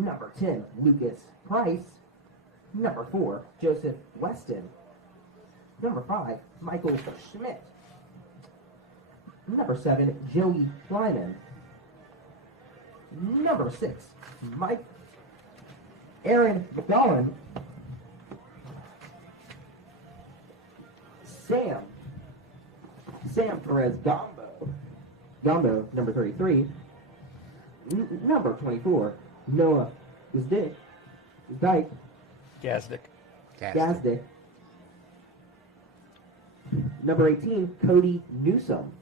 Number 10, Lucas Price. Number 4, Joseph Weston. Number 5, Michael Schmidt. Number 7, Joey Lyman. Number 6, Aaron McGowan. Sam Perez Gombo, number 33. Number 24, Noah Gazdick. Number 18, Cody Newsom.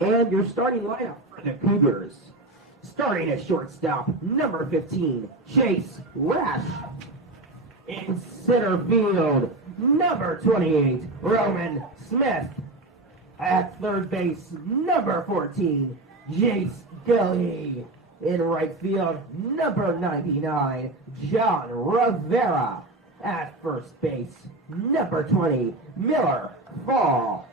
And your starting lineup for the Cougars. Starting at shortstop, number 15, Chase Rash. In center field, number 28, Roman Smith. At third base, number 14, Jace Gilly. In right field, number 99, John Rivera. At first base, number 20, Miller Fall.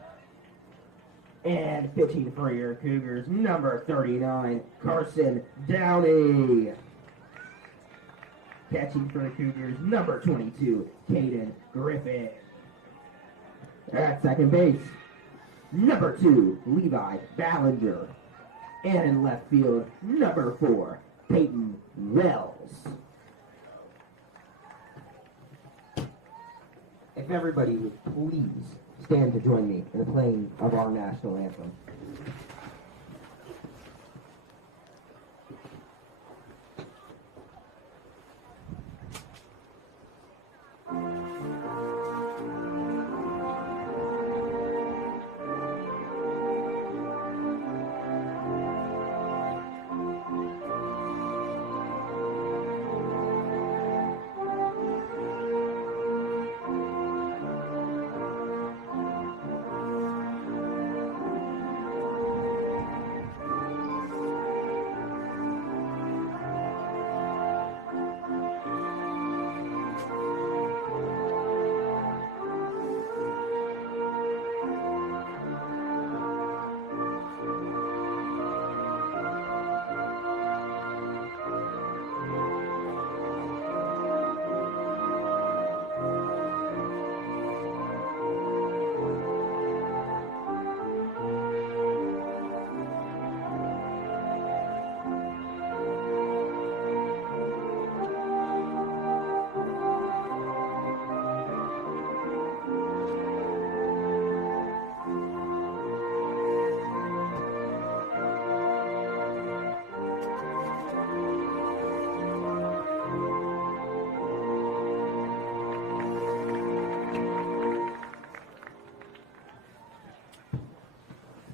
And pitching for your Cougars, number 39, Carson Downey. Catching for the Cougars, number 22, Caden Griffin. At second base, number 2, Levi Ballinger. And in left field, number 4, Peyton Wells. If everybody would please stand to join me in the playing of our national anthem.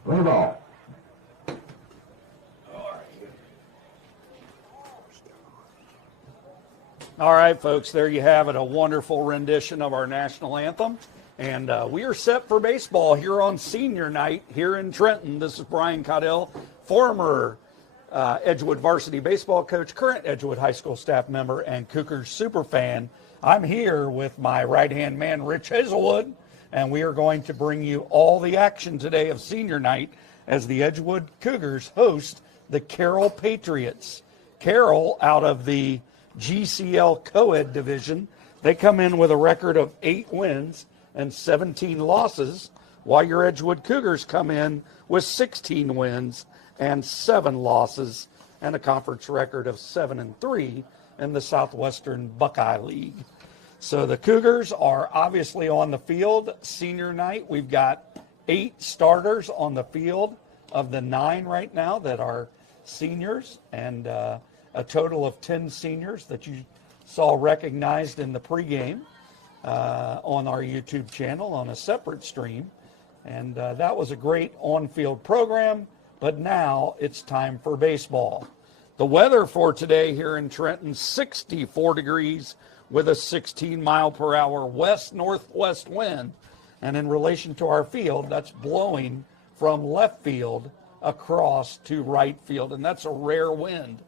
Play ball. All right, folks, there you have it, a wonderful rendition of our national anthem. And we are set for baseball here on senior night here in Trenton. This is Brian Caudell, former Edgewood varsity baseball coach, current Edgewood high school staff member, and Cougars superfan. I'm here with my right-hand man, Rich Hazelwood, and we are going to bring you all the action today of senior night as the Edgewood Cougars host the Carroll Patriots. Carroll, out of the GCL Co-Ed division, they come in with a record of 8 wins and 17 losses, while your Edgewood Cougars come in with 16 wins and 7 losses and a conference record of 7-3 in the Southwestern Buckeye League. So the Cougars are obviously on the field senior night. We've got 8 starters on the field of the 9 right now that are seniors, and a total of 10 seniors that you saw recognized in the pregame on our YouTube channel on a separate stream. And that was a great on-field program, but now it's time for baseball. The weather for today here in Trenton, 64 degrees with a 16-mile-per-hour west-northwest wind. And in relation to our field, that's blowing from left field across to right field. And that's a rare wind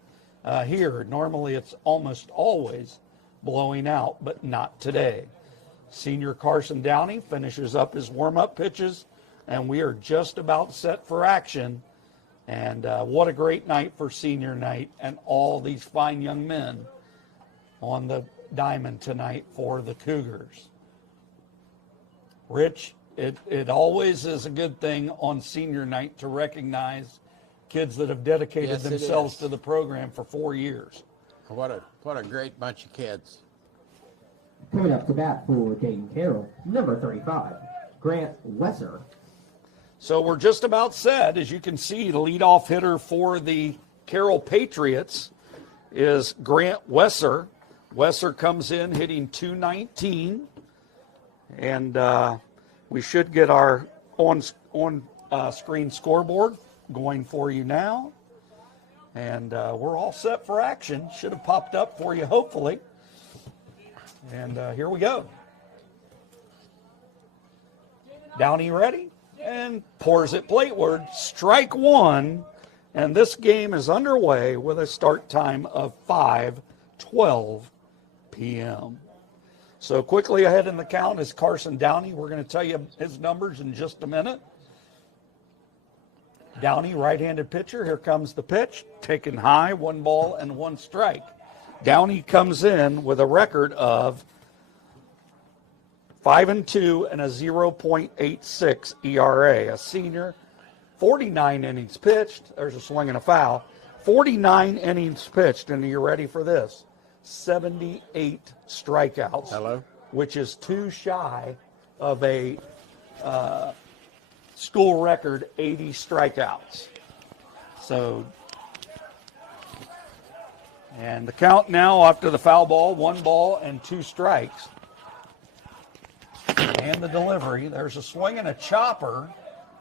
here. Normally it's almost always blowing out, but not today. Senior Carson Downey finishes up his warm-up pitches, and we are just about set for action And what a great night for senior night and all these fine young men on the diamond tonight for the Cougars. Rich, it always is a good thing on senior night to recognize kids that have dedicated themselves to the program for 4 years. What a great bunch of kids. Coming up to bat for Dayton Carroll, number 35, Grant Wesser. So we're just about set. As you can see, the leadoff hitter for the Carroll Patriots is Grant Wesser. Wesser comes in hitting .219, and we should get our on-screen scoreboard going for you now. And we're all set for action. Should have popped up for you, hopefully. And here we go. Downey ready and pours it plateward. Strike one. And this game is underway with a start time of 5:12 p.m. So quickly ahead in the count is Carson Downey. We're going to tell you his numbers in just a minute. Downey, right-handed pitcher. Here comes the pitch. Taken high, 1 ball and 1 strike. Downey comes in with a record of 5-2 and a 0.86 ERA. A senior, 49 innings pitched. There's a swing and a foul. 49 innings pitched, and you're ready for this. 78 strikeouts. Hello. Which is 2 shy of a school record 80 strikeouts. So, and the count now after the foul ball, 1 ball and 2 strikes. And the delivery, there's a swing and a chopper,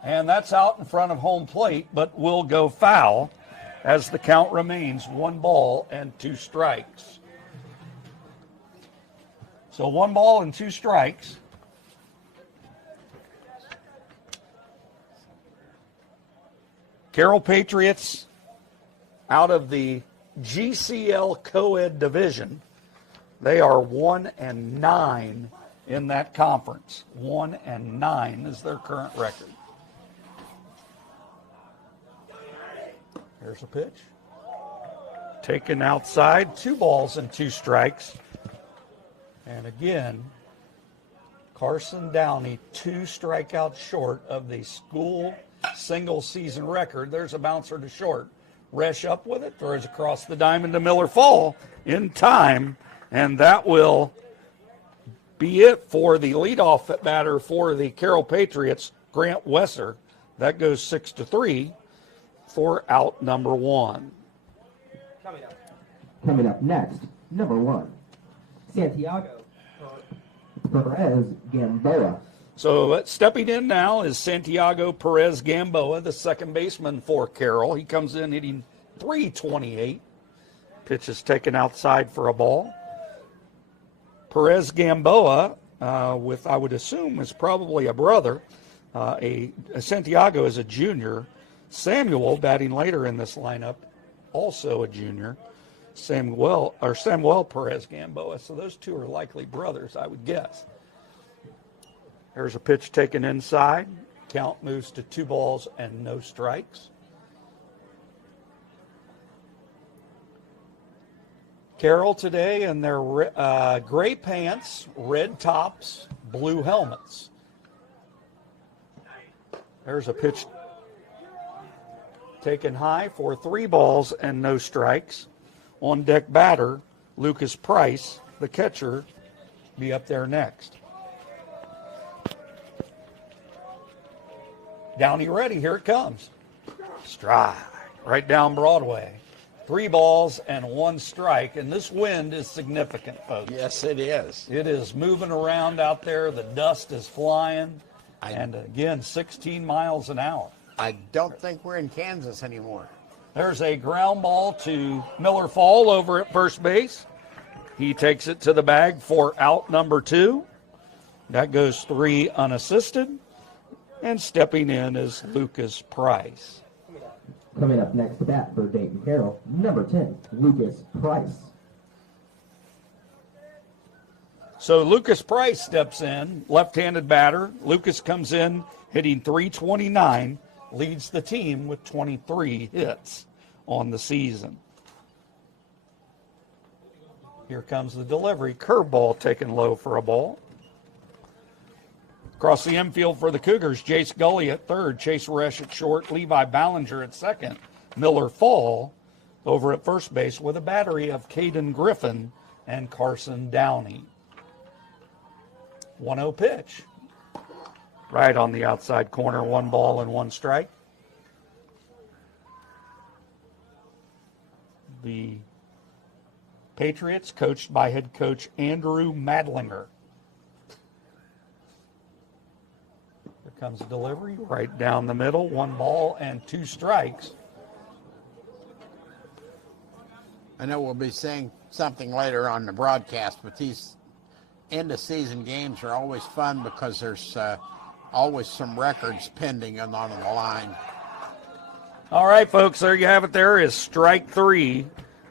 and that's out in front of home plate, but will go foul as the count remains 1 ball and 2 strikes. So 1 ball and 2 strikes. Carroll Patriots out of the GCL Co-Ed division. They are 1-9 in that conference. 1-9 is their current record. Here's a pitch. Taken outside, 2 balls and 2 strikes. And again, Carson Downey 2 strikeouts short of the school single season record. There's a bouncer to short. Resch up with it, throws across the diamond to Miller Fall in time, and that will be it for the leadoff batter for the Carroll Patriots, Grant Wesser. That goes 6-3 for out number 1. Coming up next, number 1, Santiago Perez Gamboa. So stepping in now is Santiago Perez Gamboa, the second baseman for Carroll. He comes in hitting .328. Pitch is taken outside for a ball. Perez Gamboa, with I would assume is probably a brother. Santiago is a junior. Samuel, batting later in this lineup, also a junior. Samuel Perez Gamboa. So those two are likely brothers, I would guess. There's a pitch taken inside. Count moves to 2 balls and no strikes. Carroll today in their gray pants, red tops, blue helmets. There's a pitch taken high for 3 balls and no strikes. On deck batter, Lucas Price, the catcher, be up there next. Downey ready, here it comes. Strike, right down Broadway. 3 balls and 1 strike, and this wind is significant, folks. Yes, it is. It is moving around out there. The dust is flying, and again, 16 miles an hour. I don't think we're in Kansas anymore. There's a ground ball to Miller Fall over at first base. He takes it to the bag for out number 2. That goes 3 unassisted. And stepping in is Lucas Price. Coming up next to bat for Dayton Carroll, number 10, Lucas Price. So Lucas Price steps in, left-handed batter. Lucas comes in hitting .329, leads the team with 23 hits on the season. Here comes the delivery. Curveball taken low for a ball. Across the infield for the Cougars, Jace Gully at third, Chase Resch at short, Levi Ballinger at second, Miller Fall over at first base with a battery of Caden Griffin and Carson Downey. 1-0 pitch. Right on the outside corner, 1 ball and 1 strike. The Patriots, coached by head coach Andrew Madlinger. Here comes the delivery, right down the middle, 1 ball and 2 strikes. I know we'll be saying something later on the broadcast, but these end-of-season games are always fun because there's always some records pending and on the line. All right, folks, there you have it. There is strike 3.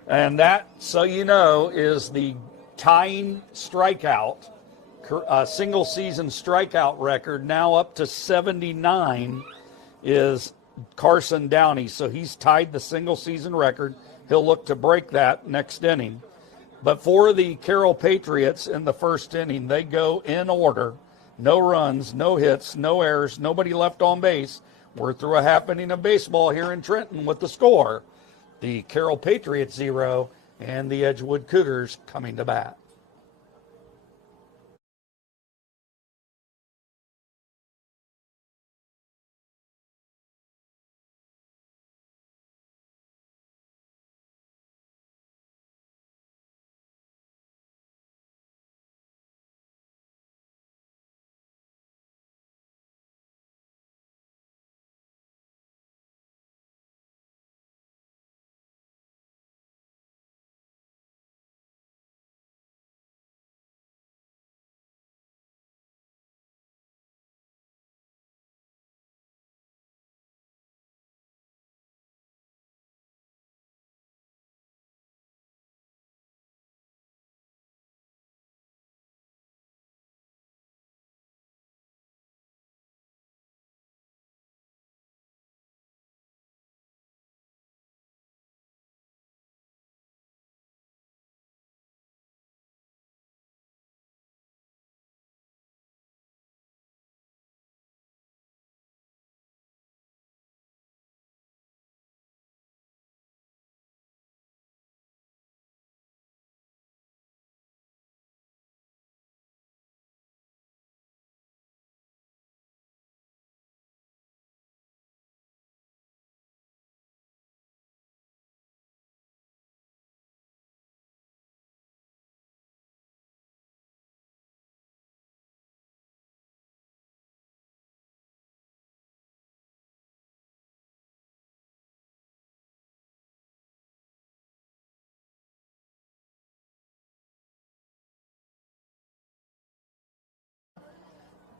And that, so you know, is the tying strikeout, single-season strikeout record. Now up to 79 is Carson Downey. So he's tied the single-season record. He'll look to break that next inning. But for the Carroll Patriots in the first inning, they go in order. No runs, no hits, no errors, nobody left on base. We're through a half inning of baseball here in Trenton with the score. The Carroll Patriots 0 and the Edgewood Cougars coming to bat.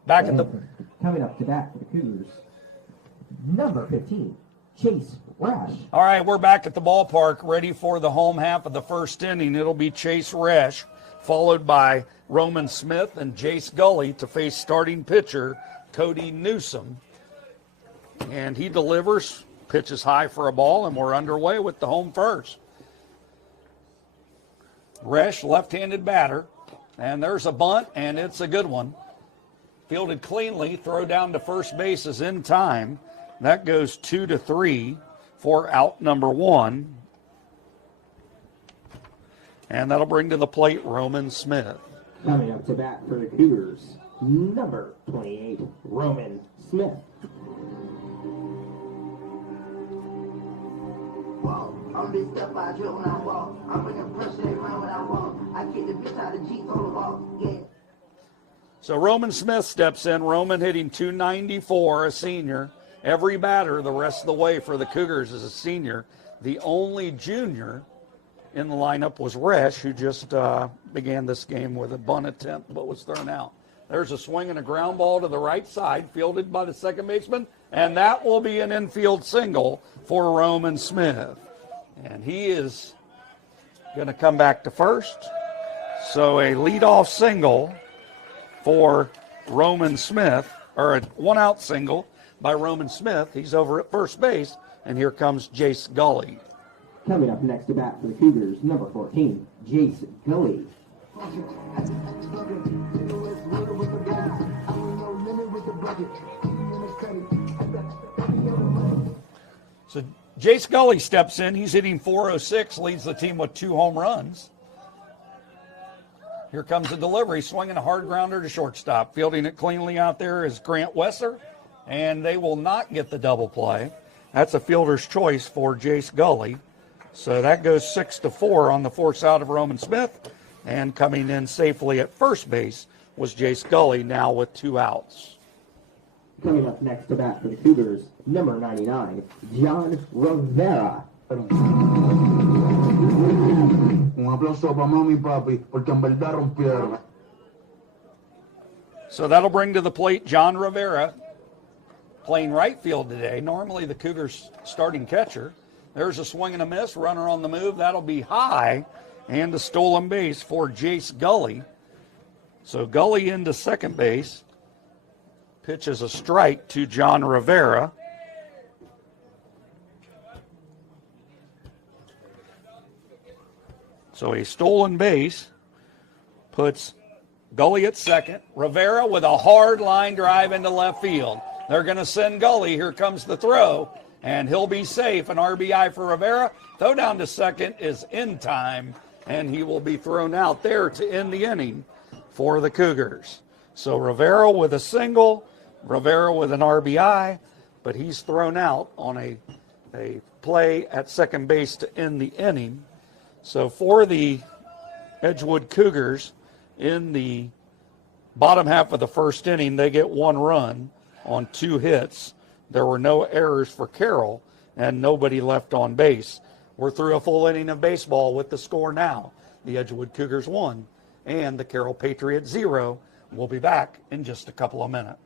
Back at the Coming up to bat for the Cougars, number 15, Chase Resch. All right, we're back at the ballpark, ready for the home half of the first inning. It'll be Chase Resch, followed by Roman Smith and Jace Gully to face starting pitcher Cody Newsom. And he delivers, pitches high for a ball, and we're underway with the home first. Resch, left-handed batter, and there's a bunt, and it's a good one. Fielded cleanly, throw down to first base is in time. That goes 2-3 for out number 1. And that'll bring to the plate Roman Smith. Coming up to bat for the Cougars, number 28, Roman Smith. I'm big stuff I drill when I walk. I'm bringing pressure around when I walk. I get the bitch out of Jeep on the walk. Yeah. So Roman Smith steps in. Roman hitting .294, a senior. Every batter the rest of the way for the Cougars is a senior. The only junior in the lineup was Resch, who just began this game with a bunt attempt but was thrown out. There's a swing and a ground ball to the right side, fielded by the second baseman, and that will be an infield single for Roman Smith. And he is going to come back to first. So a leadoff single for Roman Smith, or a one-out single by Roman Smith. He's over at first base, and here comes Jace Gully. Coming up next to bat for the Cougars, number 14, Jace Gully. So Jace Gully steps in. He's hitting .406, leads the team with 2 home runs. Here comes the delivery, swinging a hard grounder to shortstop. Fielding it cleanly out there is Grant Wesser, and they will not get the double play. That's a fielder's choice for Jace Gully. So that goes 6-4 on the force out of Roman Smith. And coming in safely at first base was Jace Gully, now with 2 outs. Coming up next to bat for the Cougars, number 99, John Rivera. Un aplauso para mami y papi, porque en verdad rompieron. So that'll bring to the plate John Rivera, playing right field today. Normally the Cougars' starting catcher. There's a swing and a miss, runner on the move. That'll be high, and a stolen base for Jace Gully. So Gully into second base. Pitches a strike to John Rivera. So a stolen base puts Gully at second. Rivera with a hard line drive into left field. They're going to send Gully. Here comes the throw, and he'll be safe. An RBI for Rivera. Throw down to second is in time, and he will be thrown out there to end the inning for the Cougars. So Rivera with a single, Rivera with an RBI, but he's thrown out on a play at second base to end the inning. So for the Edgewood Cougars, in the bottom half of the first inning, they get 1 run on 2 hits. There were no errors for Carroll and nobody left on base. We're through a full inning of baseball with the score now. The Edgewood Cougars 1 and the Carroll Patriots 0. We'll be back in just a couple of minutes.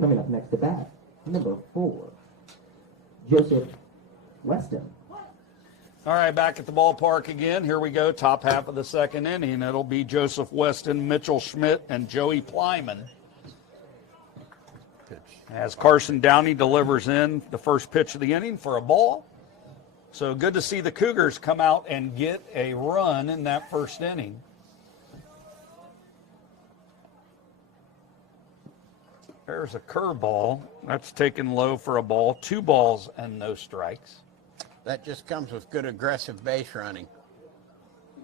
Coming up next to bat, number 4, Joseph Weston. All right, back at the ballpark again. Here we go, top half of the second inning. It'll be Joseph Weston, Mitchell Schmidt, and Joey Plyman. As Carson Downey delivers in the first pitch of the inning for a ball. So good to see the Cougars come out and get a run in that first inning. There's a curveball. That's taken low for a ball. 2 balls and no strikes. That just comes with good aggressive base running.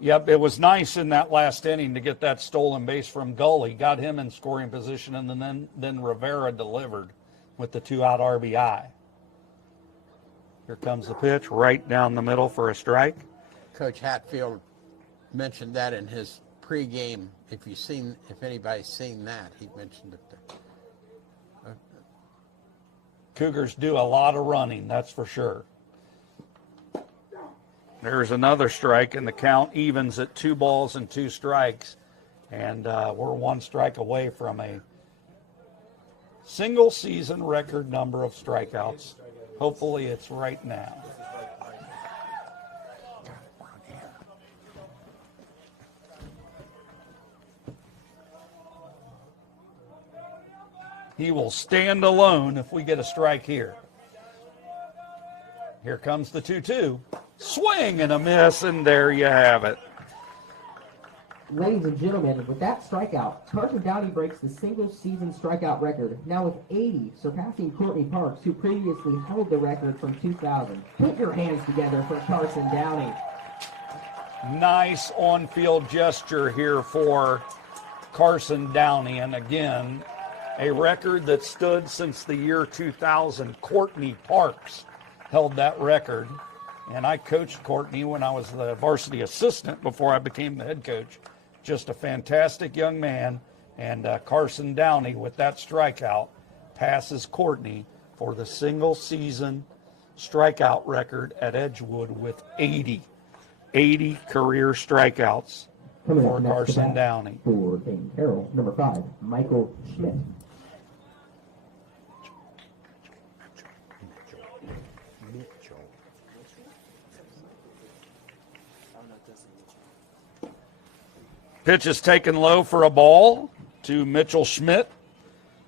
Yep, it was nice in that last inning to get that stolen base from Gully. Got him in scoring position, and then Rivera delivered with the 2-out RBI. Here comes the pitch right down the middle for a strike. Coach Hatfield mentioned that in his pregame. If anybody's seen that, he mentioned it there. Cougars do a lot of running, that's for sure. There's another strike, and the count evens at 2 balls and 2 strikes. And we're 1 strike away from a single season record number of strikeouts. Hopefully it's right now. He will stand alone if we get a strike here. Here comes the 2-2. Swing and a miss, and there you have it. Ladies and gentlemen, with that strikeout, Carson Downey breaks the single-season strikeout record, now with 80, surpassing Courtney Parks, who previously held the record from 2000. Put your hands together for Carson Downey. Nice on-field gesture here for Carson Downey, and again, a record that stood since the year 2000. Courtney Parks held that record, and I coached Courtney when I was the varsity assistant before I became the head coach. Just a fantastic young man, and Carson Downey, with that strikeout, passes Courtney for the single-season strikeout record at Edgewood with 80 career strikeouts for Carson Downey. For Dane Carroll, number 5, Michael Schmidt. Pitch is taken low for a ball to Mitchell Schmidt.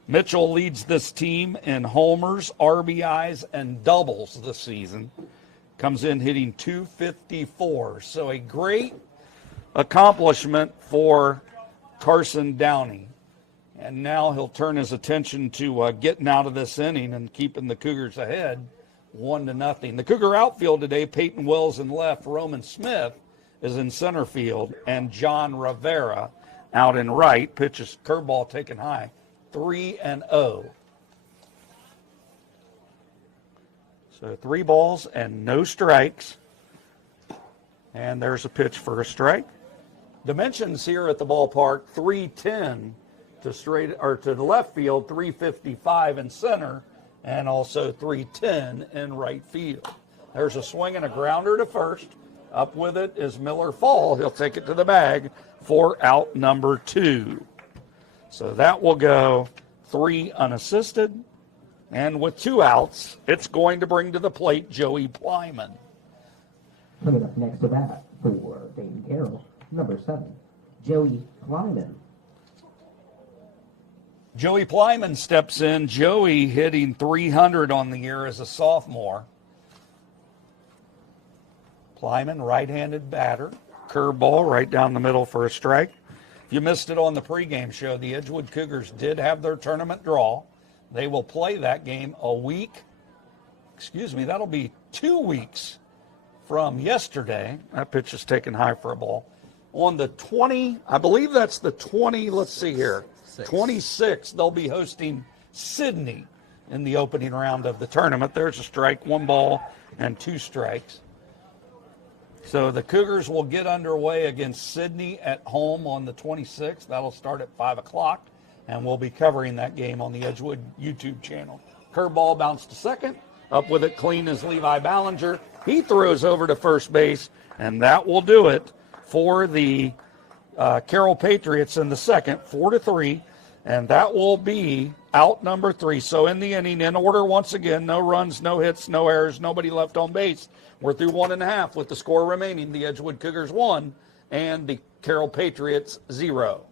Mitchell leads this team in homers, RBIs, and doubles this season. Comes in hitting .254. So a great accomplishment for Carson Downey. And now he'll turn his attention to getting out of this inning and keeping the Cougars ahead 1-0. The Cougar outfield today, Peyton Wells in left, Roman Smith is in center field, and John Rivera out in right. Pitches curveball taken high, 3-0. So 3 balls and no strikes. And there's a pitch for a strike. Dimensions here at the ballpark, 310 to the left field, 355 in center, and also 310 in right field. There's a swing and a grounder to first. Up with it is Miller Fall. He'll take it to the bag for out number 2. So that will go 3 unassisted. And with 2 outs, it's going to bring to the plate Joey Plyman. Coming up next to bat for Dane Carroll, number 7, Joey Plyman. Joey Plyman steps in. Joey hitting .300 on the year as a sophomore. Plyman, right-handed batter. Curveball right down the middle for a strike. If you missed it on the pregame show, the Edgewood Cougars did have their tournament draw. They will play that game that'll be 2 weeks from yesterday. That pitch is taken high for a ball. On the 20, I believe that's the 20, let's see here, 26, they'll be hosting Sydney in the opening round of the tournament. There's a strike, 1 ball and 2 strikes. So the Cougars will get underway against Sydney at home on the 26th. That'll start at 5 o'clock, and we'll be covering that game on the Edgewood YouTube channel. Curveball bounced to second. Up with it clean is Levi Ballinger. He throws over to first base, and that will do it for the Carroll Patriots in the second, 4-3, and that will be out number 3. So in the inning, in order once again, no runs, no hits, no errors, nobody left on base. We're through 1.5 with the score remaining. The Edgewood Cougars 1 and the Carroll Patriots 0.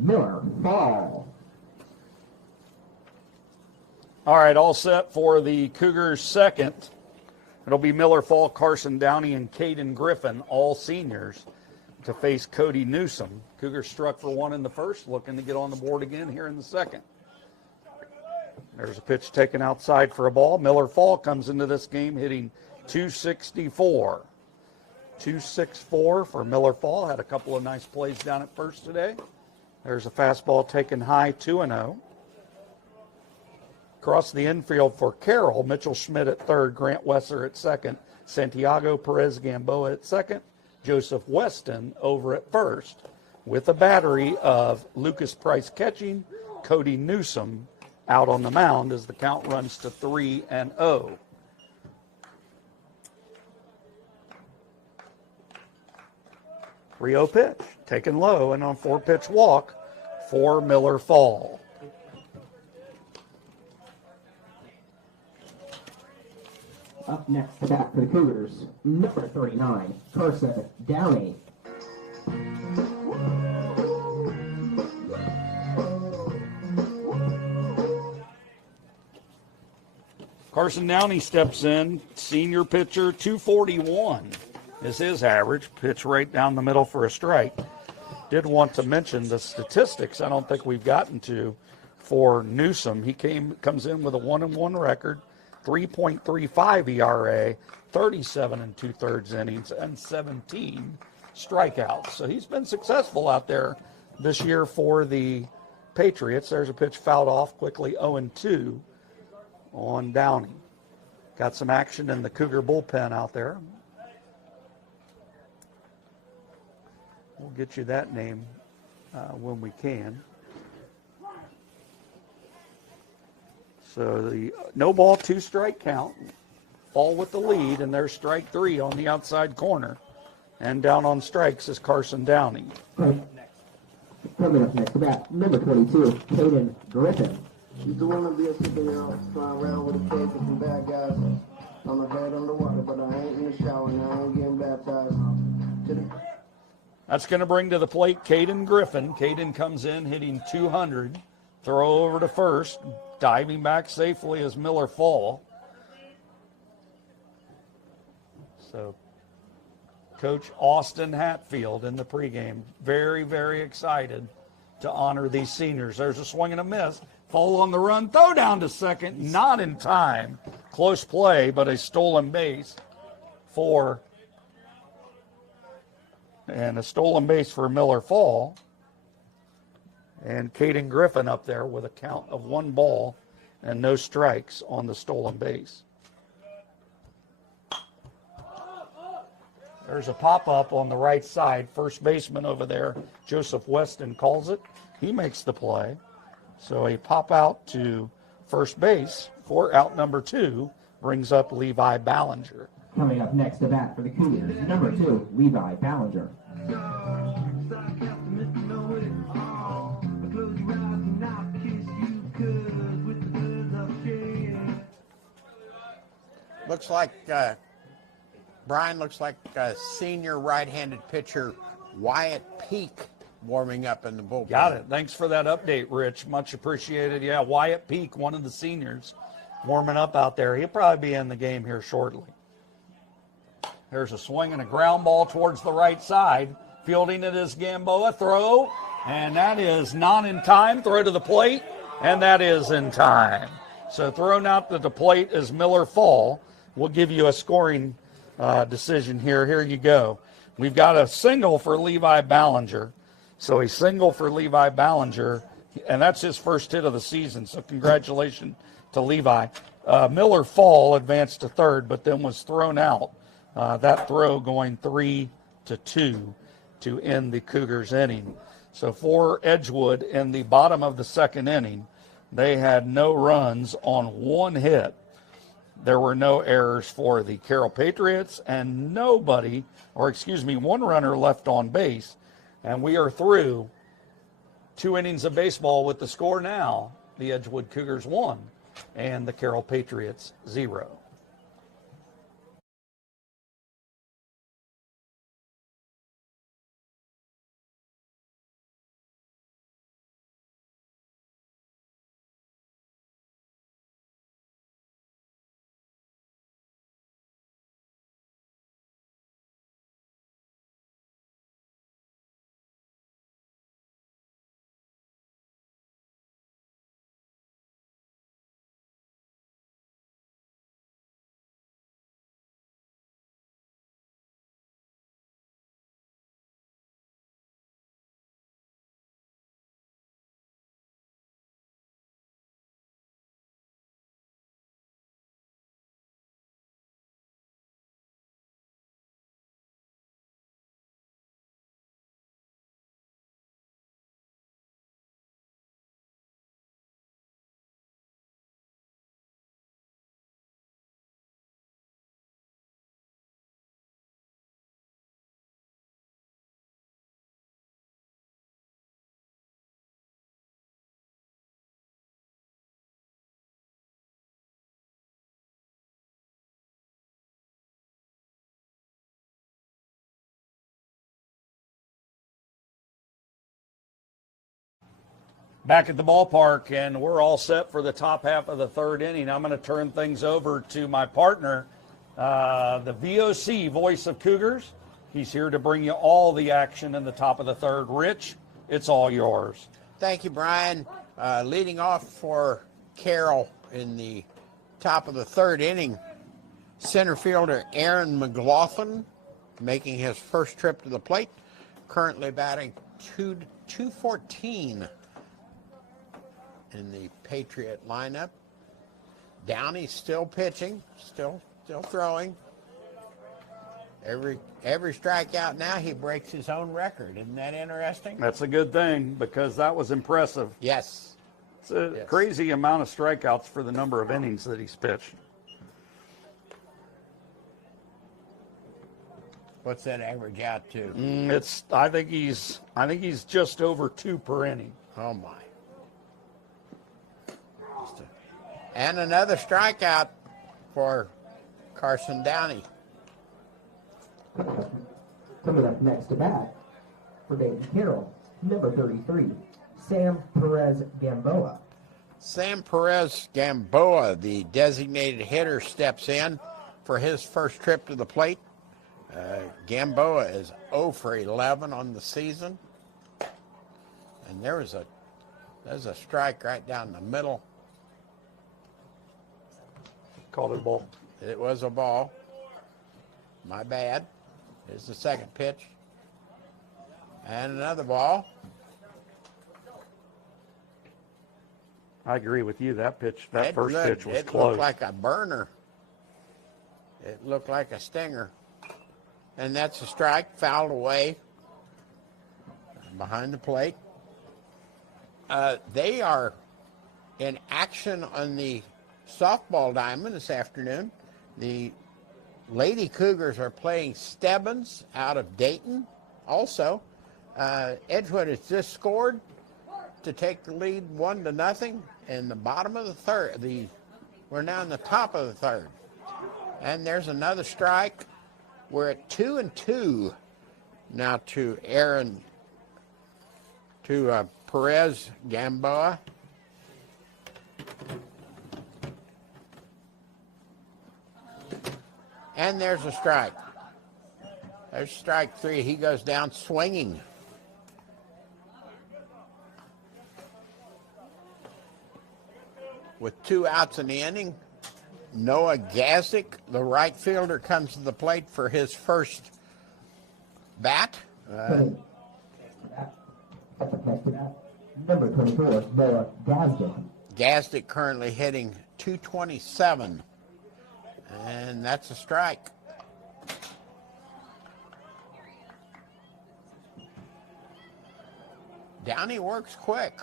Miller Fall. All right, all set for the Cougars' second. It'll be Miller Fall, Carson Downey, and Caden Griffin, all seniors, to face Cody Newsom. Cougars struck for one in the first, looking to get on the board again here in the second. There's a pitch taken outside for a ball. Miller Fall comes into this game hitting 264. 264 for Miller Fall. Had a couple of nice plays down at first today. There's a fastball taken high, 2-0. Across the infield for Carroll, Mitchell Schmidt at third, Grant Wesser at second, Santiago Perez Gamboa at second, Joseph Weston over at first, with a battery of Lucas Price catching, Cody Newsom out on the mound as the count runs to 3-0. Rio pitch, taken low and on 4-pitch walk for Miller Fall. Up next to bat for the Cougars, number 39, Carson Downey. Carson Downey steps in, senior pitcher, 241 is his average. Pitch right down the middle for a strike. Did want to mention the statistics I don't think we've gotten to for Newsom. He comes in with a 1-1 record, 3.35 ERA, 37 2/3 innings, and 17 strikeouts. So he's been successful out there this year for the Patriots. There's a pitch fouled off quickly, 0-2 on Downey. Got some action in the Cougar bullpen out there. We'll get you that name when we can. So the no ball, 2-strike count. Fall with the lead, and there's strike 3 on the outside corner. And down on strikes is Carson Downey. Coming up next to bat, number 22, Caden Griffin. Used to want to be a superhero, flying around with a cape with some bad guys. I'm a head underwater, but I ain't in the shower now. I ain't getting baptized. That's going to bring to the plate Caden Griffin. Caden comes in hitting 200. Throw over to first. Diving back safely is Miller Fall. So Coach Austin Hatfield in the pregame. Very, very excited to honor these seniors. There's a swing and a miss. Fall on the run. Throw down to second. Not in time. Close play, but a stolen base for Miller Fall. And Caden Griffin up there with a count of 1 ball and no strikes on the stolen base. There's a pop-up on the right side. First baseman over there, Joseph Weston, calls it. He makes the play. So a pop-out to first base for out number 2 brings up Levi Ballinger. Coming up next to bat for the Cougars, number 2, Levi Ballinger. Looks like, Brian, looks like senior right-handed pitcher Wyatt Peak warming up in the bullpen. Got it. Thanks for that update, Rich. Much appreciated. Yeah, Wyatt Peak, one of the seniors, warming up out there. He'll probably be in the game here shortly. There's a swing and a ground ball towards the right side. Fielding it is Gamboa. Throw, and that is not in time. Throw to the plate, and that is in time. So thrown out to the plate is Miller Fall. We'll give you a scoring decision here. Here you go. We've got a single for Levi Ballinger. So a single for Levi Ballinger, and that's his first hit of the season. So congratulations to Levi. Miller Fall advanced to third, but then was thrown out. That throw going 3-2 to end the Cougars inning. So for Edgewood in the bottom of the second inning, they had no runs on 1 hit. There were no errors for the Carroll Patriots and 1 runner left on base. And we are through 2 innings of baseball with the score now. The Edgewood Cougars 1 and the Carroll Patriots 0. Back at the ballpark, and we're all set for the top half of the third inning. I'm going to turn things over to my partner, the VOC, voice of Cougars. He's here to bring you all the action in the top of the third. Rich, it's all yours. Thank you, Brian. Leading off for Carroll in the top of the third inning, center fielder Aaron McLaughlin making his first trip to the plate, currently batting 214 in the Patriot lineup. Downey's still pitching, still throwing. Every strikeout now, he breaks his own record. Isn't that interesting? That's a good thing because that was impressive. Yes. It's a crazy amount of strikeouts for the number of innings that he's pitched. What's that average out to? I think he's just over 2 per inning. Oh my. And another strikeout for Carson Downey. Coming up next to bat for Dayton Carroll, number 33, Sam Perez Gamboa. Sam Perez Gamboa, the designated hitter, steps in for his first trip to the plate. Gamboa is 0 for 11 on the season. And there's a strike right down the middle. Called it a ball. It was a ball. My bad. Here's the second pitch. And another ball. I agree with you. That pitch, that first pitch was it close. It looked like a burner. It looked like a stinger. And that's a strike, fouled away behind the plate. They are in action on the softball diamond this afternoon. The Lady Cougars are playing Stebbins out of Dayton. Also, Edgewood has just scored to take the lead 1-0 in the bottom of the third. We're now in the top of the third. And there's another strike. We're at 2-2 now to Perez Gamboa. And there's a strike. There's strike 3. He goes down swinging. With 2 outs in the inning, Noah Gazik, the right fielder, comes to the plate for his first bat. Number 24, Noah Gazdick. Gazdick currently hitting .227, and that's a strike. Downey works quick.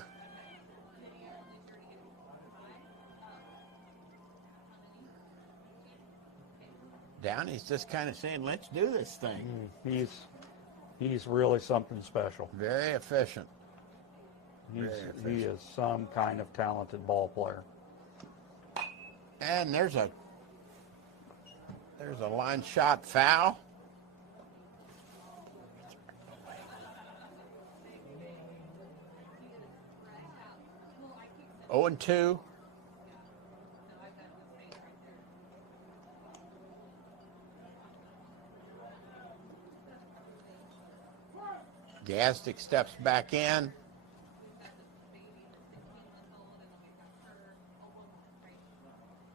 Downey's just kind of saying, let's do this thing. He's really something special. Very efficient. He is some kind of talented ball player. And there's a line shot foul. Oh and 2. Gazdick steps back in.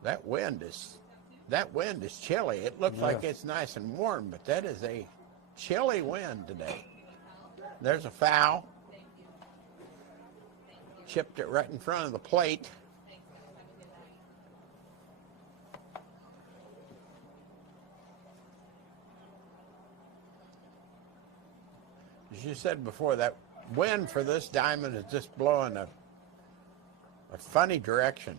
That wind is chilly. It looks like it's nice and warm, but that is a chilly wind today. There's a foul. Chipped it right in front of the plate. As you said before, that wind for this diamond is just blowing a funny direction.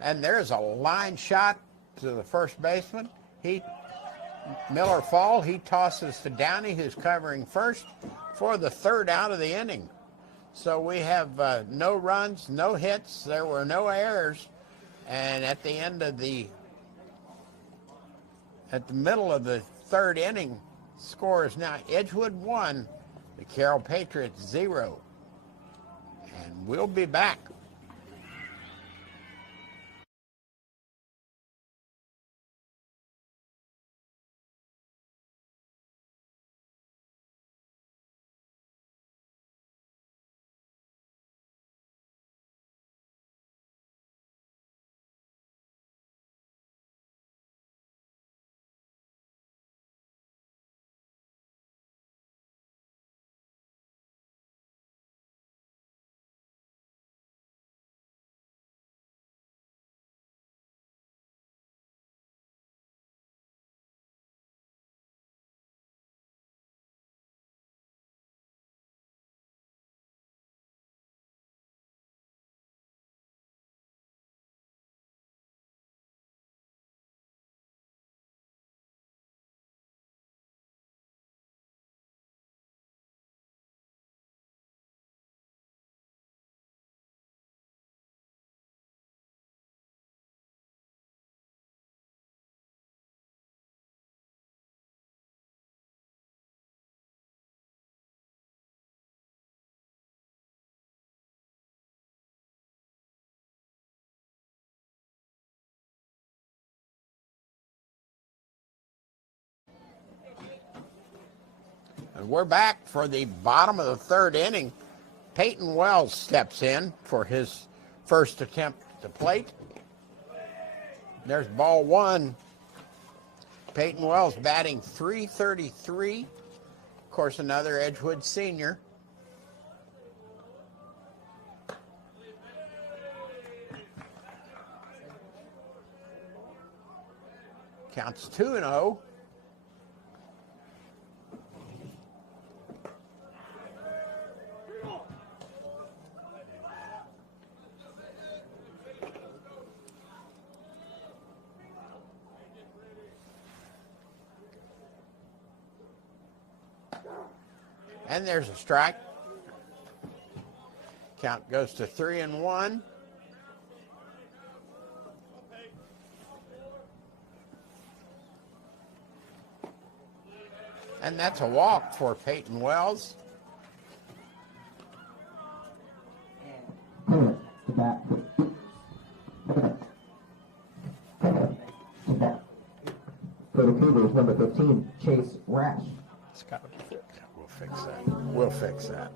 And there's a line shot to the first baseman. Miller Fall, he tosses to Downey, who's covering first for the third out of the inning. So we have no runs, no hits. There were no errors. And at the middle of the third inning, score is now Edgewood 1, the Carroll Patriots 0. And we'll be back. And we're back for the bottom of the third inning. Peyton Wells steps in for his first attempt at the plate. There's ball one. Peyton Wells batting .333. Of course, another Edgewood senior. Counts 2-0. And there's a strike. Count goes to 3-1. And that's a walk for Peyton Wells. To bat. For the Cougars, number 15, Chase Rash. It's got to be fixed. We'll fix that. We'll fix that.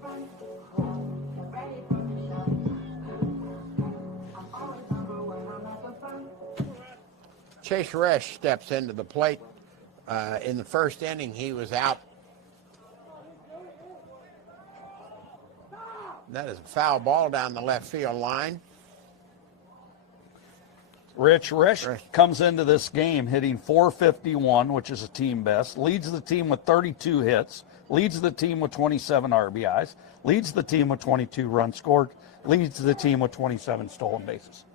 Chase Resch steps into the plate. In the first inning, he was out. That is a foul ball down the left field line. Rich Resch comes into this game hitting .451, which is a team best, leads the team with 32 hits, leads the team with 27 RBIs, leads the team with 22 runs scored, leads the team with 27 stolen bases.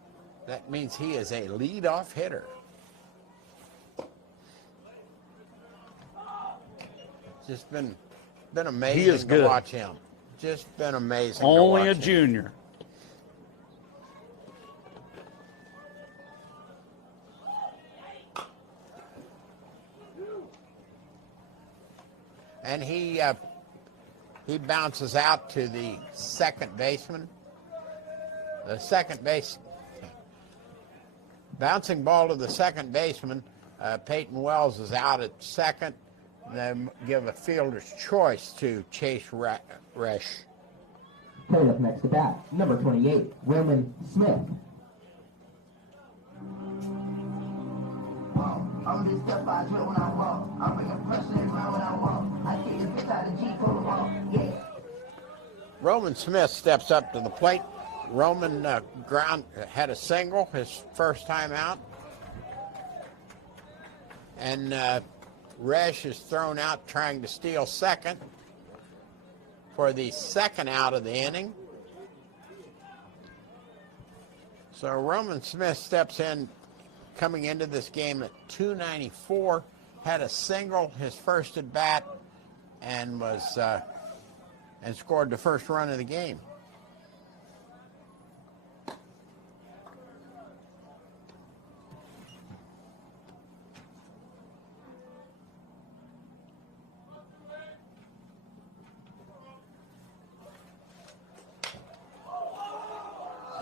That means he is a leadoff hitter. Just been amazing He is good. to watch him. Just been amazing. Only to a watch him. junior. And he bounces out to the second baseman. The second base, bouncing ball to the second baseman. Peyton Wells is out at second. Then give a fielder's choice to Chase Resch. Coming up next to bat, number 28, Roman Smith. I'm this step I drip when I walk. I'm bringing pressure in ground when I walk. I kick the bitch out of G for the ball. Yeah. Roman Smith steps up to the plate. Roman had a single his first time out. And Resch is thrown out trying to steal second for the second out of the inning. So Roman Smith steps in coming into this game at .294, had a single his first at bat, and was and scored the first run of the game.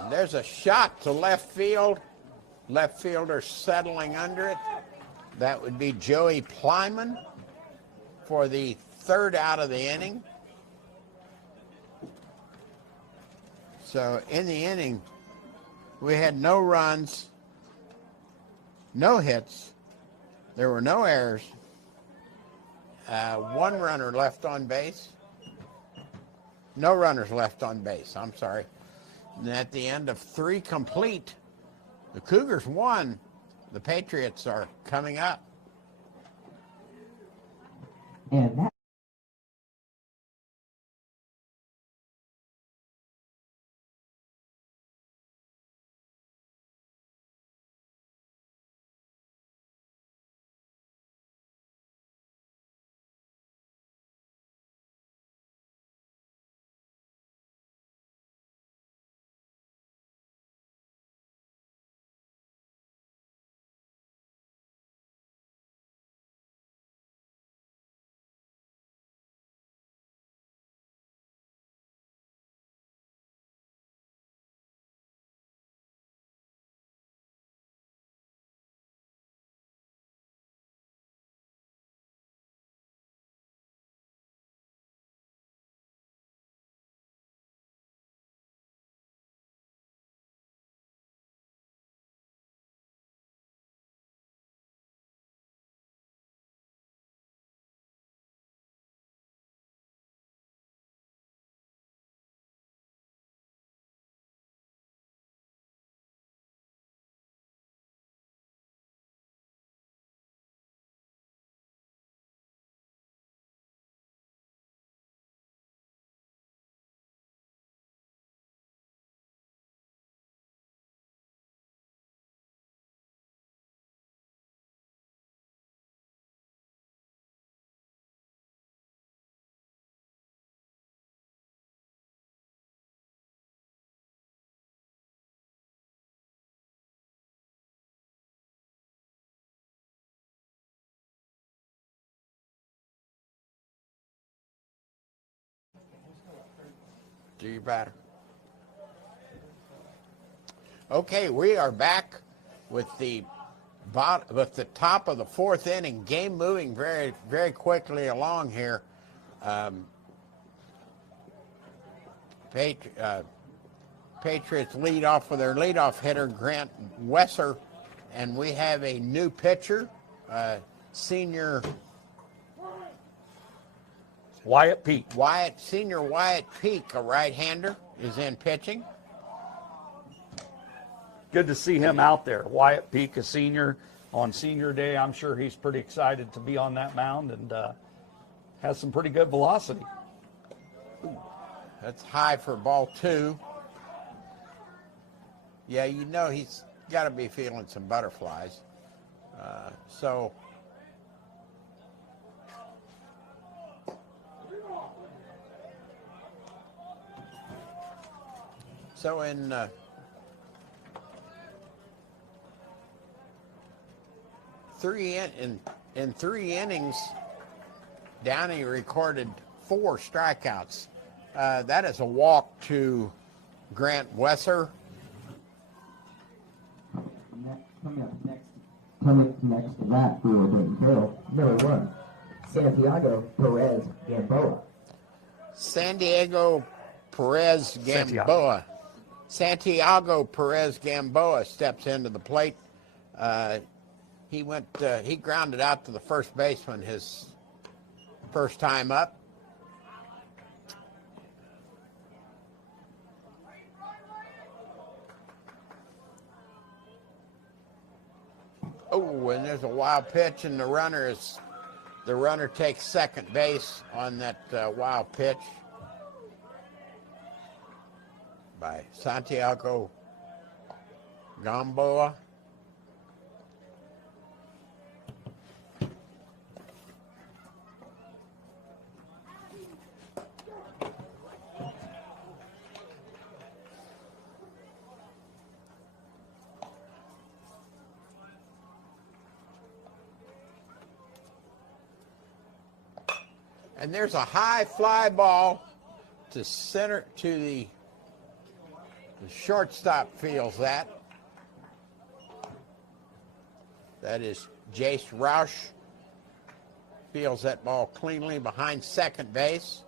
There's a shot to left field. Left fielder settling under it. That would be Joey Plyman for the third out of the inning. So in the inning, we had no runs, no hits. There were no errors. One runner left on base. No runners left on base, I'm sorry. And at the end of 3 complete, the Cougars won. The Patriots are coming up. And that Do you better? Okay, we are back with the top of the 4th inning. Game moving very, very quickly along here. Patriots lead off with their leadoff hitter, Grant Wesser, and we have a new pitcher, senior Wyatt Peak. Senior Wyatt Peak, a right-hander, is in pitching. Good to see him out there. Wyatt Peak, a senior on senior day. I'm sure he's pretty excited to be on that mound and has some pretty good velocity. That's high for ball 2. Yeah, you know he's got to be feeling some butterflies. So in in 3 innings, Downey recorded 4 strikeouts. That is a walk to Grant Wesser. coming next to that for Dayton Carroll, number 1, Santiago Perez Gamboa. Santiago Perez Gamboa steps into the plate. He grounded out to the first baseman his first time up. Oh, and there's a wild pitch, and the runner takes second base on that wild pitch by Santiago Gamboa. And there's a high fly ball to center to the The shortstop feels that. That is Jace Roush. Feels that ball cleanly behind second base.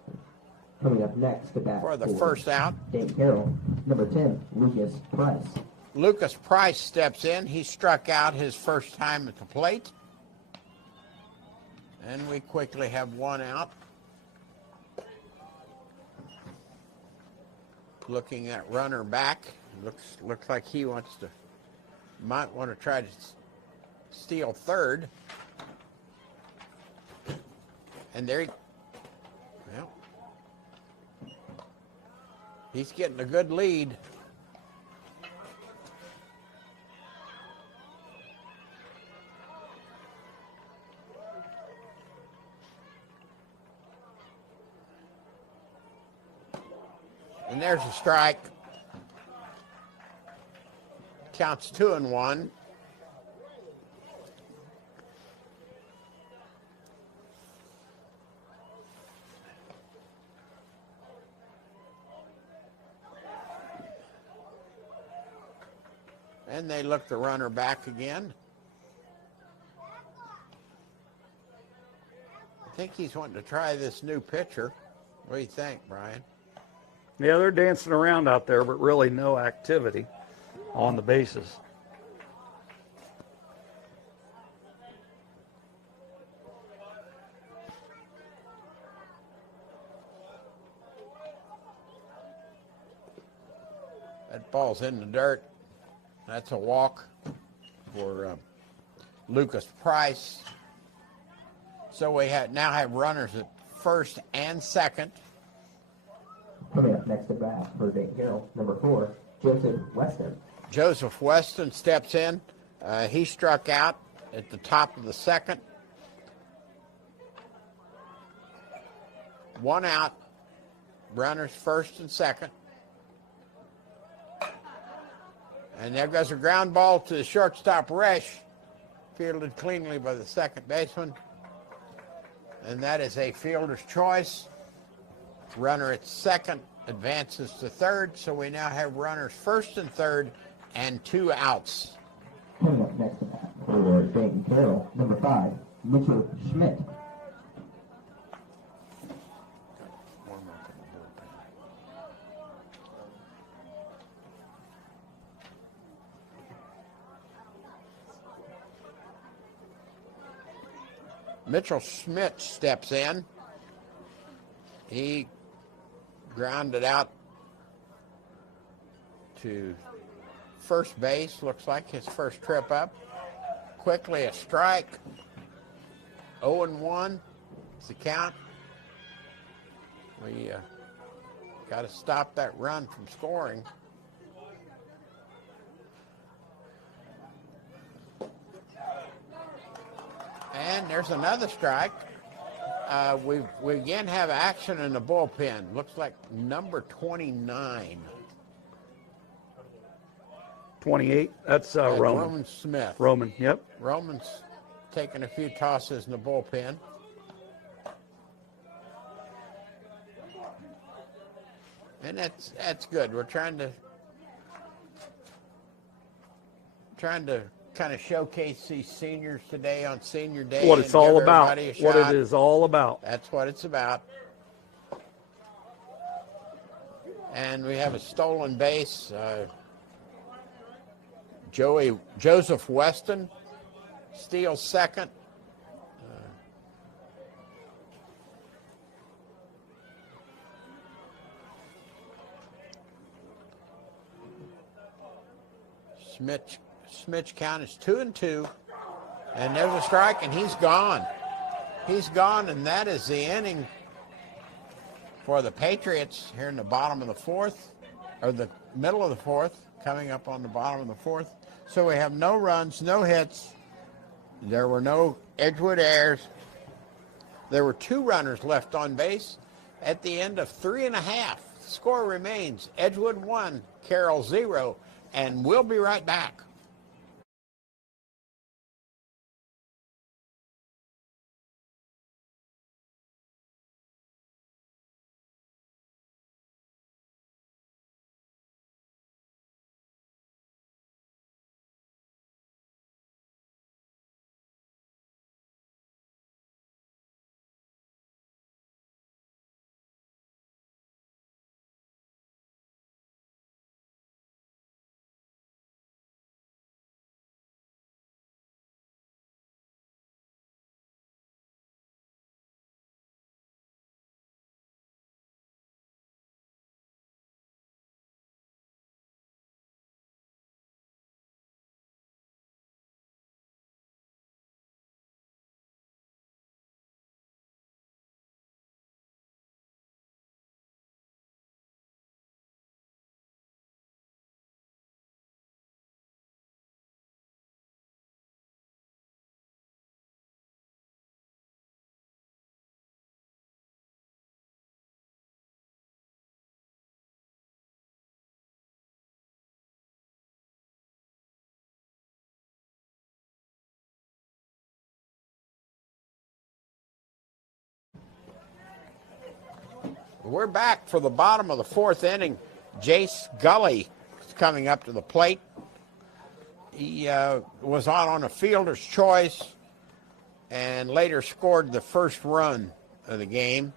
Coming up next to bat For the first out. Dave Carroll, number 10, Lucas Price. Lucas Price steps in. He struck out his first time at the plate. And we quickly have one out. Looking at runner back. Looks like he might want to try to steal third. And there he's getting a good lead. And there's a strike. Counts 2-1. And they look the runner back again. I think he's wanting to try this new pitcher. What do you think, Brian? Yeah, they're dancing around out there, but really no activity on the bases. That ball's in the dirt. That's a walk for Lucas Price. So we now have runners at first and second. Coming up next to bat for Dave Carroll, number 4, Joseph Weston. Joseph Weston steps in. He struck out at the top of the second. One out. Runners first and second. And there goes a ground ball to the shortstop, Resch, fielded cleanly by the second baseman. And that is a fielder's choice. Runner at second advances to third, so we now have runners first and third and 2 outs. Coming up next to bat for Dave Carroll, number 5, Mitchell Schmidt. Mitchell Schmidt steps in. He grounded out to first base, looks like his first trip up. Quickly a strike. 0-1 is the count. We got to stop that run from scoring. And there's another strike. We again have action in the bullpen. Looks like number 29. 28, that's Roman. Roman Smith. Roman, yep. Roman's taking a few tosses in the bullpen. And that's good. We're trying to kind of showcase these seniors today on Senior Day. What it's and give all about. everybody a What shot. it is all about. That's what it's about. And we have a stolen base. Joseph Weston steals second. Smith's count is 2-2. And there's a strike, and he's gone. He's gone, and that is the inning for the Patriots here in the bottom of the fourth, or the middle of the fourth, coming up on the bottom of the fourth. So we have no runs, no hits. There were no Edgewood errors. There were 2 runners left on base at the end of 3.5. The score remains Edgewood 1, Carroll 0, and we'll be right back. we're back for the bottom of the fourth inning. Jace Gully is coming up to the plate. He was on a fielder's choice and later scored the first run of the game.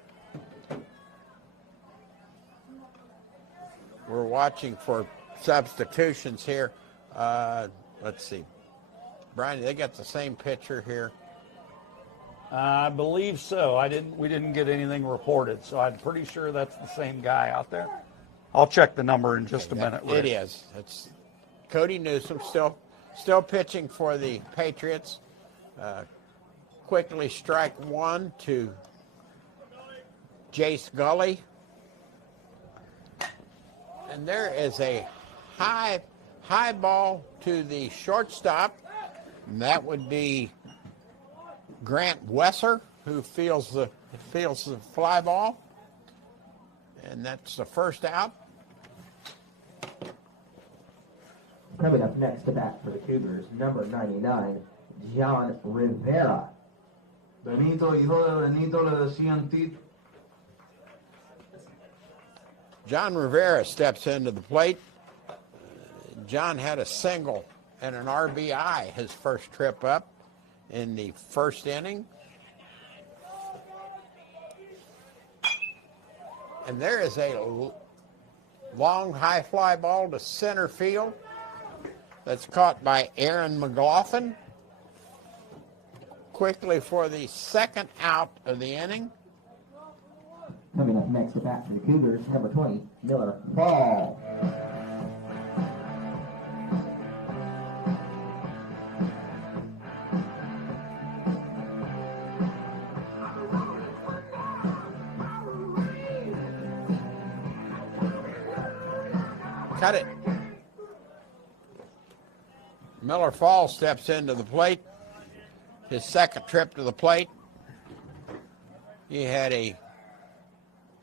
We're watching for substitutions here. Let's see. Brian, they got the same pitcher here. I believe so. We didn't get anything reported, so I'm pretty sure that's the same guy out there. I'll check the number in just a minute. It is. It's Cody Newsom still pitching for the Patriots. Quickly strike one to Jace Gully. And there is a high ball to the shortstop. And that would be Grant Wesser, who fields the fly ball. And that's the first out. Coming up next to bat for the Cougars, number 99, John Rivera. Benito, hijo de Benito, le decían Tito. John Rivera steps into the plate. John had a single and an RBI his first trip up in the first inning. And there is a long high fly ball to center field that's caught by Aaron McLaughlin. Quickly for the second out of the inning. Coming up next to bat for the Cougars, number 20, Miller Ball. Cut it. Miller Fall steps into the plate. His second trip to the plate. He had a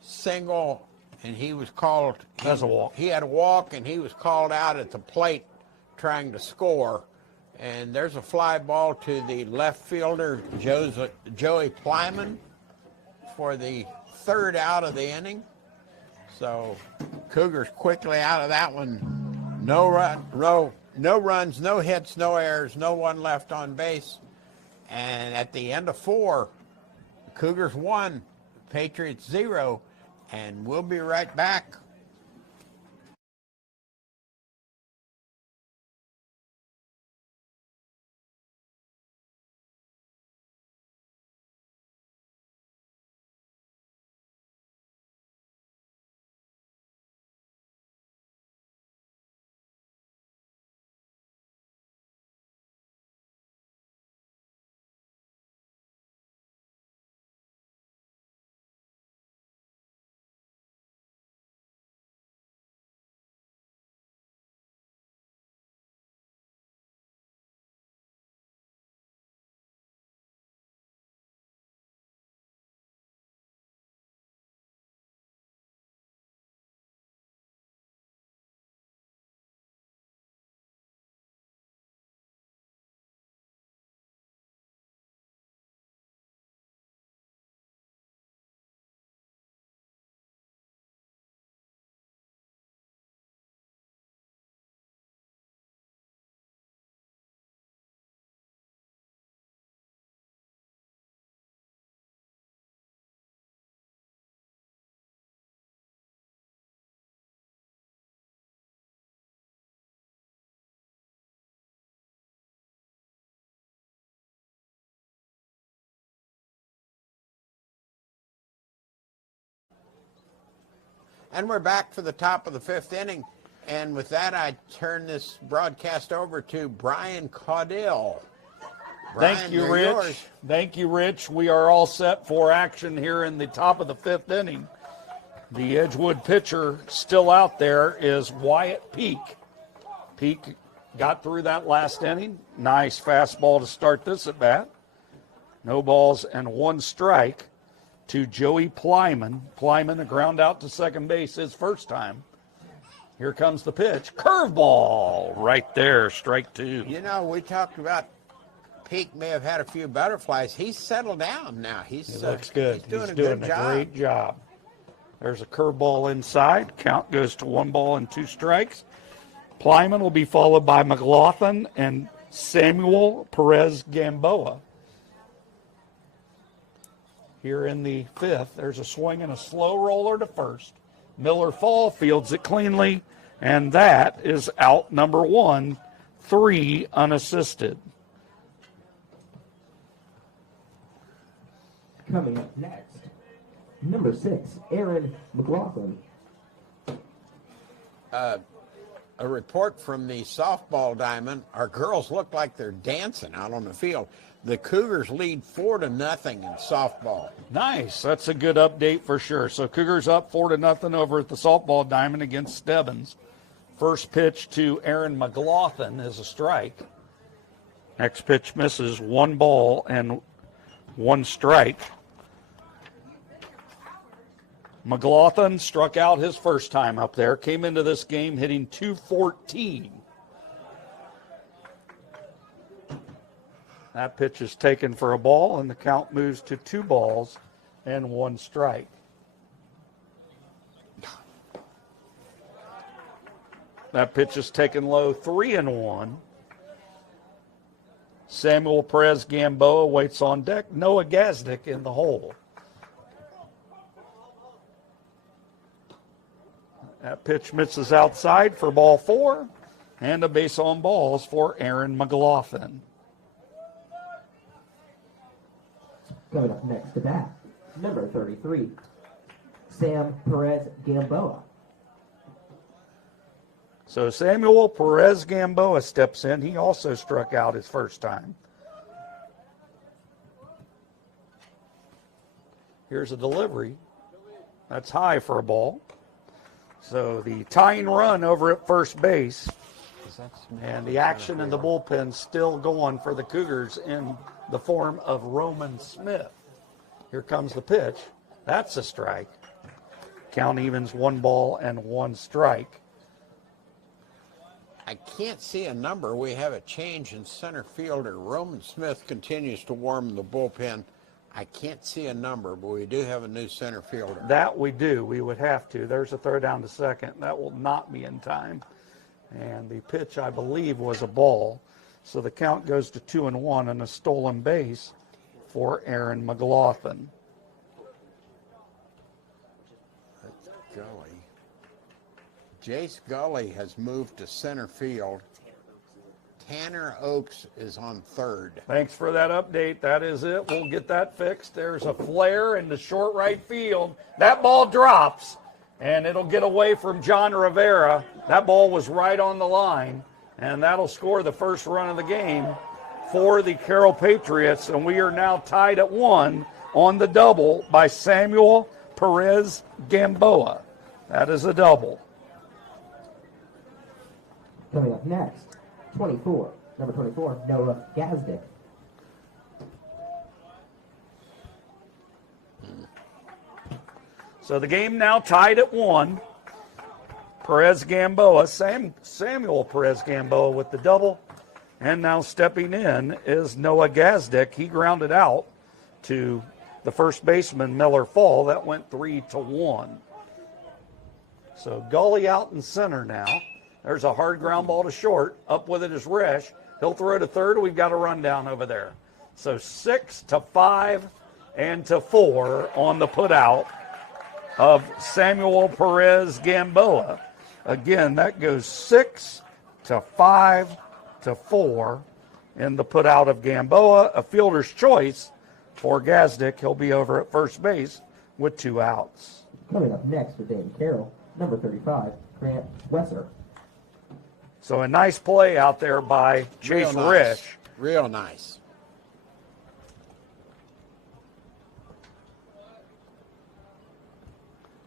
single, and he was called. That's a walk. He had a walk, and he was called out at the plate trying to score. And there's a fly ball to the left fielder, Joey Plyman, for the third out of the inning. So Cougars quickly out of that one. No runs, no hits, no errors, no one left on base. And at the end of 4, the Cougars 1, Patriots 0, and we'll be right back. And we're back for the top of the 5th inning. And with that, I turn this broadcast over to Brian Caudill. Thank you, Rich. Yours. Thank you, Rich. We are all set for action here in the top of the 5th inning. The Edgewood pitcher still out there is Wyatt Peak. Peak got through that last inning. Nice fastball to start this at bat. No balls and 1 strike to Joey Plyman. Plyman, a ground out to second base his first time. Here comes the pitch. Curveball right there, strike 2. You know, we talked about Peak may have had a few butterflies. He's settled down now. He looks good. He's doing a good job. Great job. There's a curveball inside. Count goes to 1 ball and 2 strikes. Plyman will be followed by McLaughlin and Samuel Perez Gamboa. Here in the 5th, there's a swing and a slow roller to first. Miller Fall fields it cleanly, and that is out number 1, 3 unassisted. Coming up next, number 6, Aaron McLaughlin. A report from the softball diamond. Our girls look like they're dancing out on the field. The Cougars lead 4-0 in softball. Nice. That's a good update for sure. So Cougars up 4-0 over at the softball diamond against Stebbins. First pitch to Aaron McLaughlin is a strike. Next pitch misses, 1 ball and 1 strike. McLaughlin struck out his first time up there, came into this game hitting .214. That pitch is taken for a ball, and the count moves to 2 balls and 1 strike. That pitch is taken low, 3-1. Samuel Perez Gamboa waits on deck. Noah Gazdick in the hole. That pitch misses outside for ball 4, and a base on balls for Aaron McLaughlin. Coming up next to bat, number 33, Sam Perez Gamboa. So Samuel Perez Gamboa steps in. He also struck out his first time. Here's a delivery. That's high for a ball. So the tying run over at first base, and the action in the bullpen still going for the Cougars in the form of Roman Smith. Here comes the pitch. That's a strike. Count evens 1 ball and 1 strike. I can't see a number. We have a change in center fielder. Roman Smith continues to warm the bullpen. I can't see a number, but we do have a new center fielder. That we do. We would have to. There's a throw down to second. That will not be in time. And the pitch, I believe, was a ball. So the count goes to 2-1 and a stolen base for Aaron McLaughlin. That's Gully. Jace Gully has moved to center field. Tanner Oaks is on third. Thanks for that update. That is it. We'll get that fixed. There's a flare in the short right field. That ball drops, and it'll get away from John Rivera. That ball was right on the line, and that'll score the first run of the game for the Carroll Patriots. And we are now tied at 1 on the double by Samuel Perez Gamboa. That is a double. Coming up next, number 24, Noah Gazdick. So the game now tied at 1. Perez Gamboa, Samuel Perez Gamboa with the double. And now stepping in is Noah Gazdick. He grounded out to the first baseman, Miller Fall. That went 3-1. So Gully out in center now. There's a hard ground ball to short. Up with it is Resch. He'll throw to third. We've got a rundown over there. So 6-5 and 4 on the putout of Samuel Perez Gamboa. Again, that goes 6-5 to 4 in the putout of Gamboa. A fielder's choice for Gazdick. He'll be over at first base with 2 outs. Coming up next for Dayton Carroll, number 35, Grant Wesser. So a nice play out there by Chase Resch. Real nice.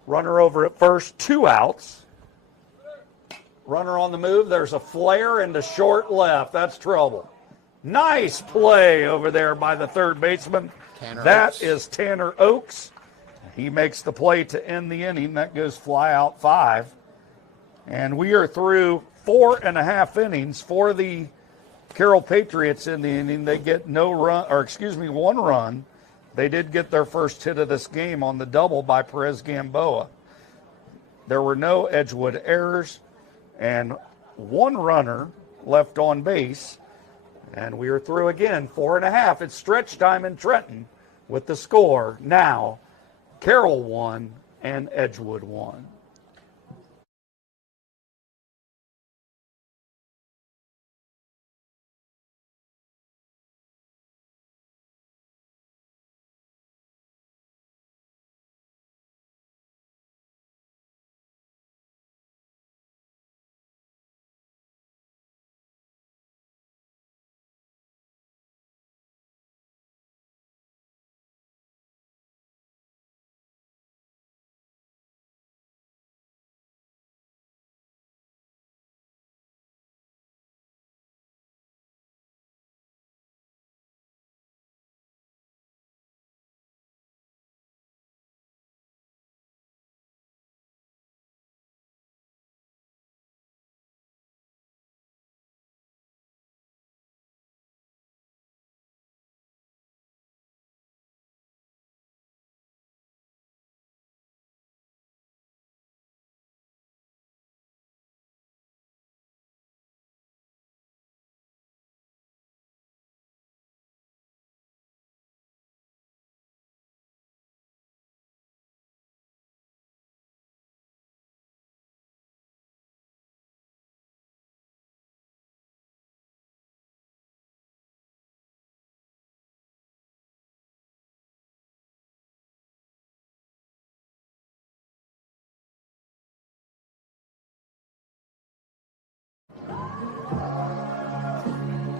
Runner over at first, 2 outs. Runner on the move. There's a flare into short left. That's trouble. Nice play over there by the third baseman. That is Tanner Oaks. He makes the play to end the inning. That goes fly out 5. And we are through 4.5 innings for the Carroll Patriots in the inning. They get 1 run. They did get their first hit of this game on the double by Perez Gamboa. There were no Edgewood errors and one runner left on base. And we are through again, 4.5. It's stretch time in Trenton with the score now, Carroll 1 and Edgewood 1.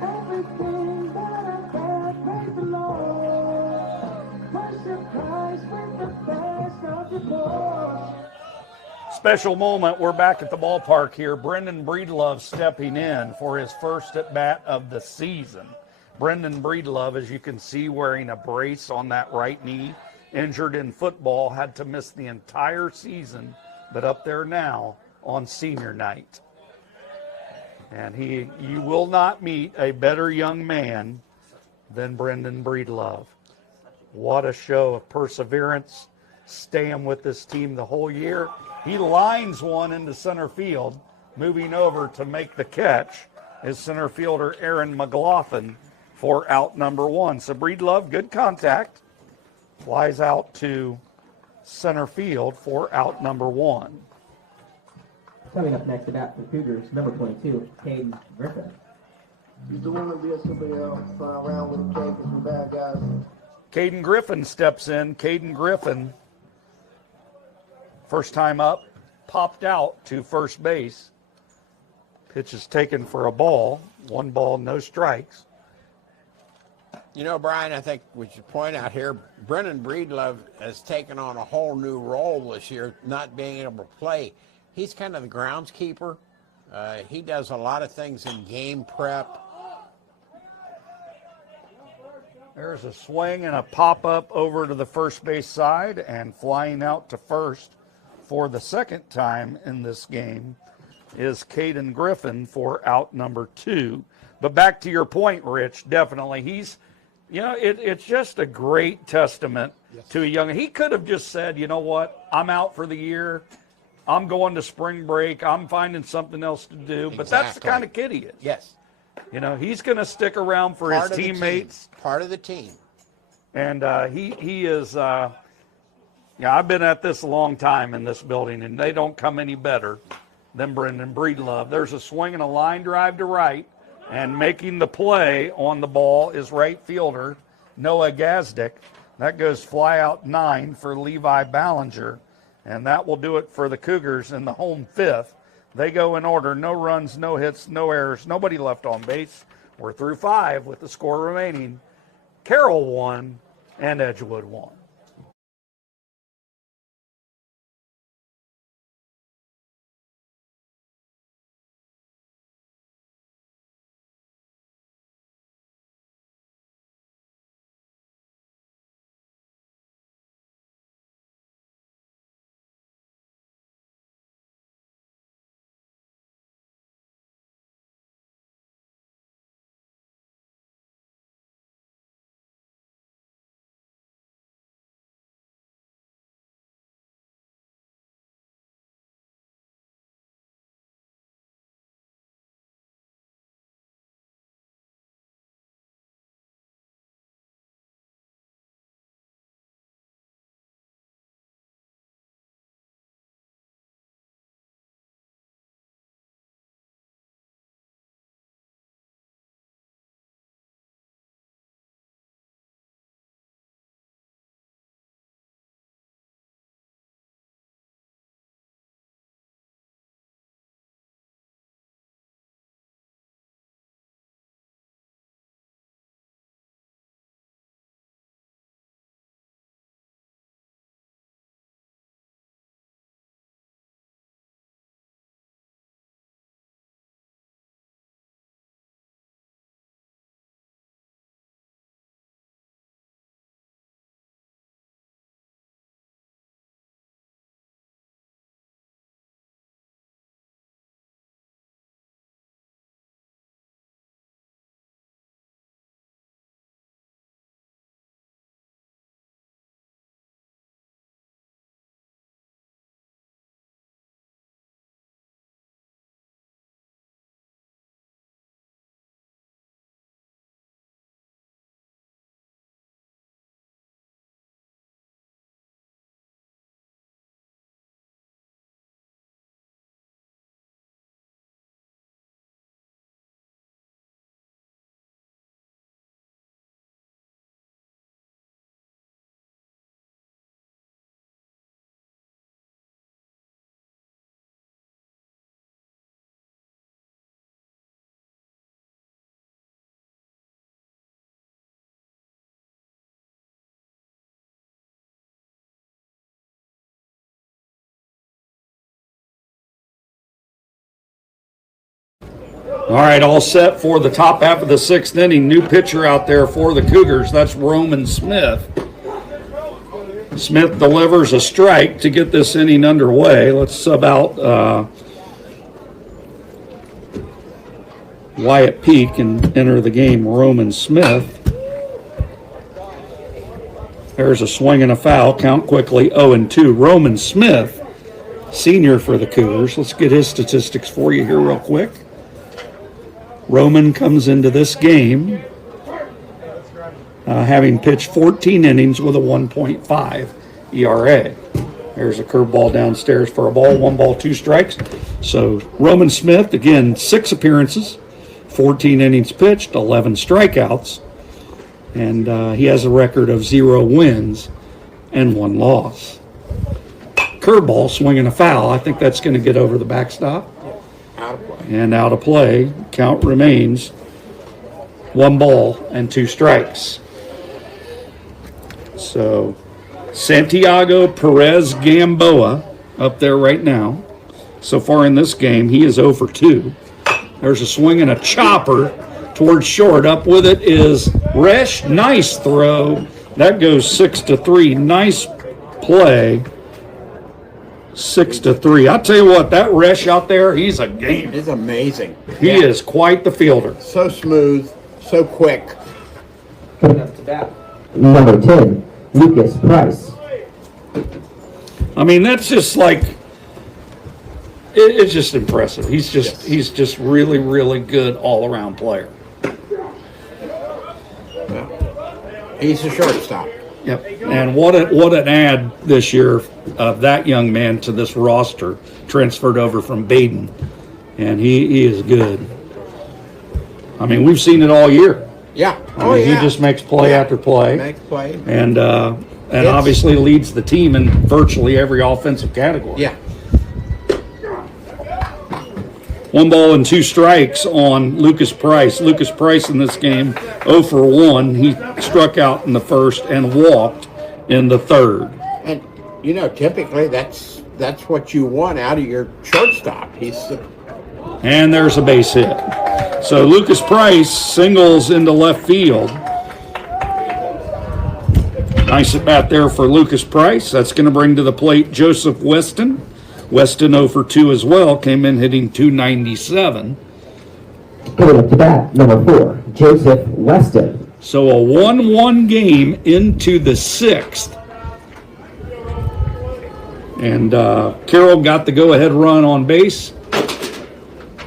Everything that I have, praise the Lord. Worship Christ with the best of the Lord. Special moment. We're back at the ballpark here. Brendan Breedlove stepping in for his first at bat of the season. Brendan Breedlove, as you can see, wearing a brace on that right knee, injured in football, had to miss the entire season, but up there now on senior night. And you will not meet a better young man than Brendan Breedlove. What a show of perseverance, staying with this team the whole year. He lines one into center field, moving over to make the catch is center fielder Aaron McLaughlin for out number 1. So Breedlove, good contact, flies out to center field for out number 1. Coming up next about the Cougars, number 22, Caden Griffin. Used to want to be a superhero, fly around with a cape and some bad guys. Caden Griffin steps in. Caden Griffin, first time up, popped out to first base. Pitch is taken for a ball. 1 ball, no strikes. You know, Brian, I think we should point out here, Brendan Breedlove has taken on a whole new role this year, not being able to play. He's kind of the groundskeeper. He does a lot of things in game prep. There's a swing and a pop-up over to the first base side, and flying out to first for the second time in this game is Caden Griffin for out number 2. But back to your point, Rich, definitely. He's, it's just a great testament to a young. He could have just said, you know what, I'm out for the year. I'm going to spring break. I'm finding something else to do. But that's the kind of kid he is. Yes. He's going to stick around for his teammates. Part of the team. And he is, I've been at this a long time in this building, and they don't come any better than Brendan Breedlove. There's a swing and a line drive to right, and making the play on the ball is right fielder Noah Gazdick. That goes fly out 9 for Levi Ballinger. And that will do it for the Cougars in the home 5th. They go in order, no runs, no hits, no errors, nobody left on base. We're through 5 with the score remaining. Carroll 1 and Edgewood 1. All right, all set for the top half of the 6th inning. New pitcher out there for the Cougars. That's Roman Smith. Smith delivers a strike to get this inning underway. Let's sub out Wyatt Peak and enter the game Roman Smith. There's a swing and a foul. Count quickly 0-2. Roman Smith, senior for the Cougars. Let's get his statistics for you here real quick. Roman comes into this game having pitched 14 innings with a 1.5 ERA. There's a curveball downstairs for a ball, 1 ball, 2 strikes. So Roman Smith, again, 6 appearances, 14 innings pitched, 11 strikeouts, and he has a record of 0 wins and 1 loss. Curveball, swinging a foul. I think that's going to get over the backstop. Out of play. And out of play. Count remains 1 ball and 2 strikes. So Santiago Perez Gamboa up there right now. So far in this game, he is 0 for 2. There's a swing and a chopper towards short. Up with it is Resch. Nice throw. That goes 6-3. Nice play. 6-3. I'll tell you what, that Resch out there, he's a game. It's amazing. He is quite the fielder. So smooth, so quick. Coming up to bat, number 10, Lucas Price. I mean, that's just like, it's just impressive. He's just really, really good all-around player. He's a shortstop. Yep. And what an add this year of that young man to this roster, transferred over from Baden, and he is good. I mean, we've seen it all year. Yeah. I mean, he just makes play after play. Makes play. And obviously leads the team in virtually every offensive category. Yeah. 1 ball and 2 strikes on Lucas Price. Lucas Price in this game, 0 for 1. He struck out in the first and walked in the third. And typically that's what you want out of your shortstop. And there's a base hit. So Lucas Price singles into left field. Nice at bat there for Lucas Price. That's going to bring to the plate Joseph Weston. Weston 0 for 2 as well, came in hitting .297. Coming up to bat, number 4, Joseph Weston. So a 1-1 game into the 6th. And Carroll got the go-ahead run on base,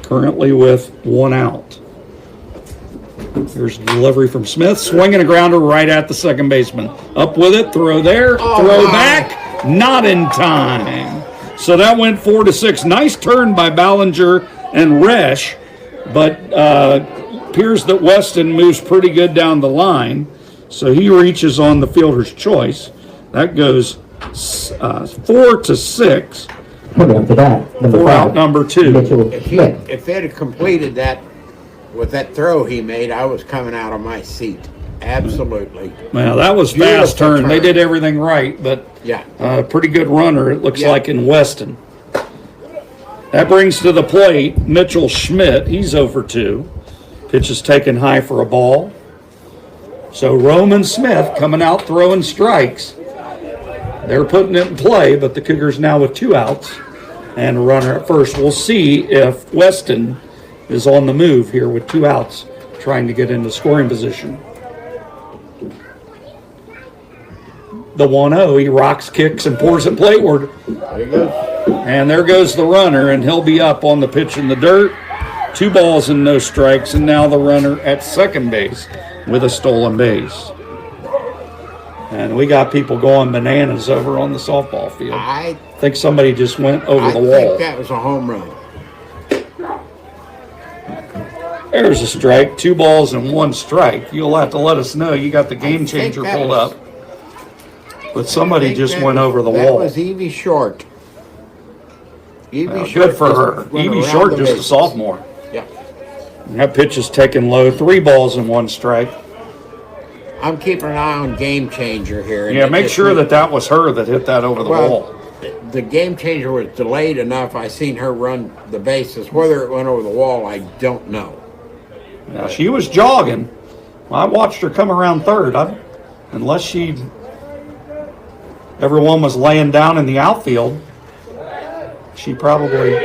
currently with 1 out. Here's the delivery from Smith, swinging a grounder right at the second baseman. Up with it, throw there, throw back, not in time. So that went 4-6. Nice turn by Ballinger and Resch, but appears that Weston moves pretty good down the line, so he reaches on the fielder's choice. That goes 4-6. Coming up to bat, number 4 out, 5, number 2. Mitchell Schmidt. If they'd have completed that with that throw he made, I was coming out of my seat. Absolutely. Well, that was Beautiful fast turn. They turn. did everything right, but Yeah. pretty good runner, it looks Yeah. like, in Weston. That brings to the plate Mitchell Schmidt. He's 0 for 2. Pitch is taken high for a ball. So Roman Smith coming out throwing strikes. They're putting it in play, but the Cougars now with 2 outs and a runner at first. We'll see if Weston is on the move here with 2 outs, trying to get into scoring position. The 1-0, he rocks, kicks, and pours it plateward. There you go. And there goes the runner, and he'll be up on the pitch in the dirt. 2 balls and no strikes, and now the runner at second base with a stolen base. And we got people going bananas over on the softball field. I think somebody just went over the wall. think that was a home run. There's a strike, 2 balls and 1 strike. You'll have to let us know you got the game changer that pulled was- up. But somebody just That- went over the that wall. was Evie Short. Evie Short Good for just her. went Evie around Short, the just a bases. sophomore. Yeah. That pitch is taken low, 3 balls and 1 strike. I'm keeping an eye on Game Changer here. and Yeah, it make just- sure that was her that hit that over the Well, wall. the game changer was delayed enough. I seen her run the bases. Whether it went over the wall, I don't know. Now, she was jogging. I watched her come around third. Unless everyone was laying down in the outfield, she probably.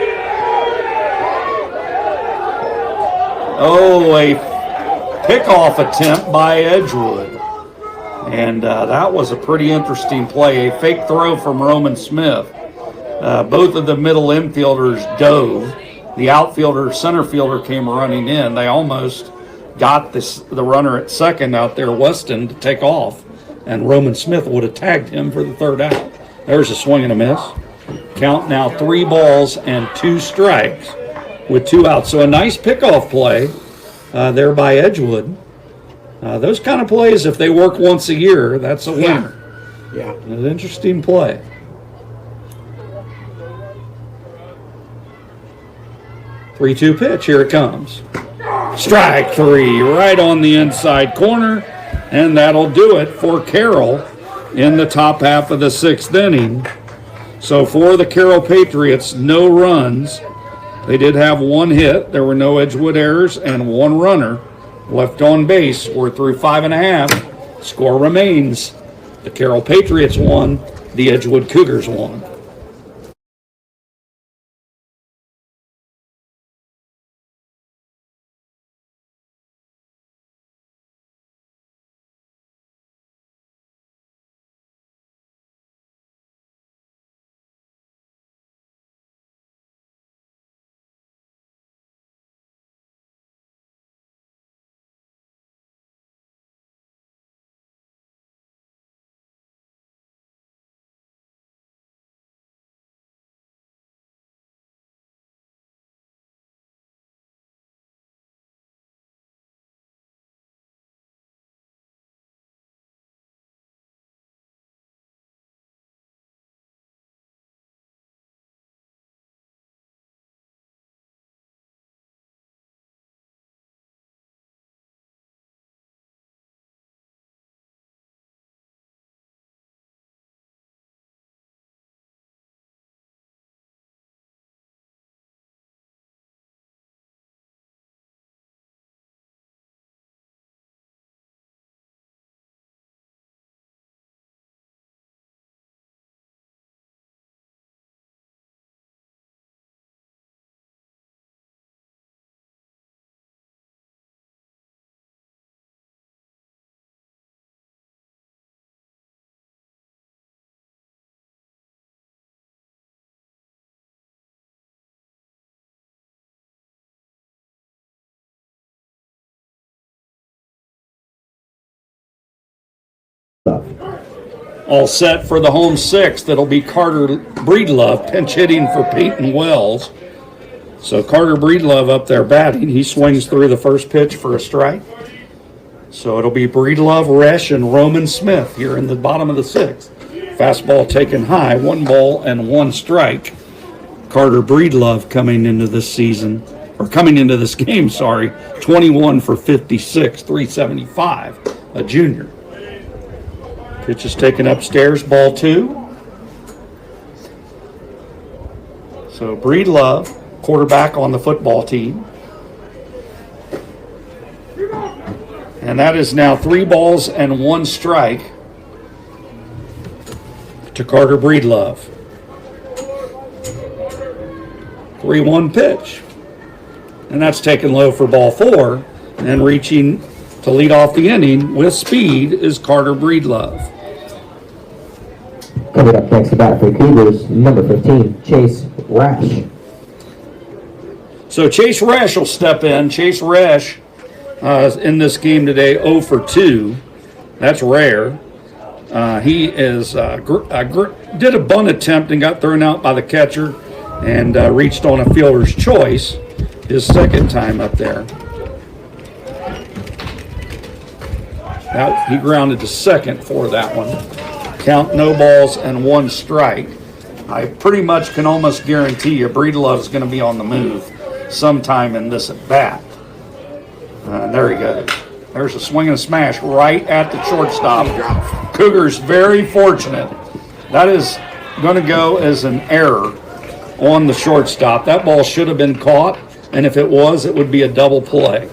Oh, a pickoff attempt by Edgewood. And that was a pretty interesting play. A fake throw from Roman Smith. Both of the middle infielders dove. The outfielder, center fielder came running in. They almost got the runner at second out there, Weston, to take off. And Roman Smith would have tagged him for the third out. There's a swing and a miss. Count now 3 balls and 2 strikes with 2 outs. So a nice pickoff play there by Edgewood. Those kind of plays, if they work once a year, that's a winner. Yeah. An interesting play. Three-two pitch. Here it comes. Strike 3 right on the inside corner, and that'll do it for Carroll in the top half of the 6th inning. So for the Carroll Patriots, no runs. They did have 1 hit. There were no Edgewood errors and 1 runner left on base. We're through 5.5. Score remains. The Carroll Patriots won. The Edgewood Cougars won. All set for the home 6th. That'll be Carter Breedlove pinch hitting for Peyton Wells. So Carter Breedlove up there batting. He swings through the first pitch for a strike. So it'll be Breedlove, Resch, and Roman Smith here in the bottom of the 6th. Fastball taken high, 1 ball and 1 strike. Carter Breedlove coming into this game, 21 for 56, 375, a junior. Pitch is taken upstairs, ball 2. So Breedlove, quarterback on the football team. And that is now 3 balls and 1 strike to Carter Breedlove. 3-1 pitch. And that's taken low for ball 4. And reaching to lead off the inning with speed is Carter Breedlove. Coming up next to bat for the Cougars, number 15, Chase Rash. So Chase Resch will step in. Chase Resch in this game today, 0 for 2. That's rare. He is did a bunt attempt and got thrown out by the catcher and reached on a fielder's choice his second time up there. He grounded to second for that one. Count, no balls and 1 strike. I pretty much can almost guarantee you Breedlove is going to be on the move sometime in this at bat. There he goes. There's a swing and a smash right at the shortstop. Cougars very fortunate. That is going to go as an error on the shortstop. That ball should have been caught, and if it was, it would be a double play.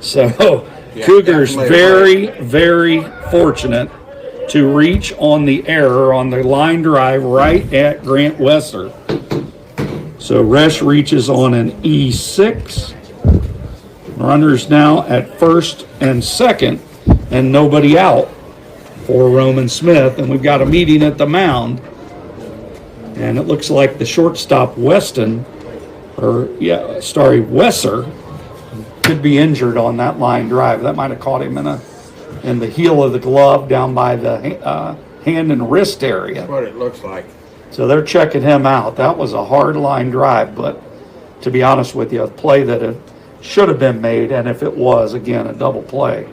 So Cougars very, very fortunate to reach on the error on the line drive right at Grant Wesser. So Resch reaches on an E6. Runners now at first and second, and nobody out for Roman Smith. And we've got a meeting at the mound. And it looks like the shortstop Wesser, could be injured on that line drive. That might have caught him in the heel of the glove down by the hand and wrist area. That's what it looks like. So they're checking him out. That was a hard line drive, but to be honest with you, a play that it should have been made, and if it was, again, a double play.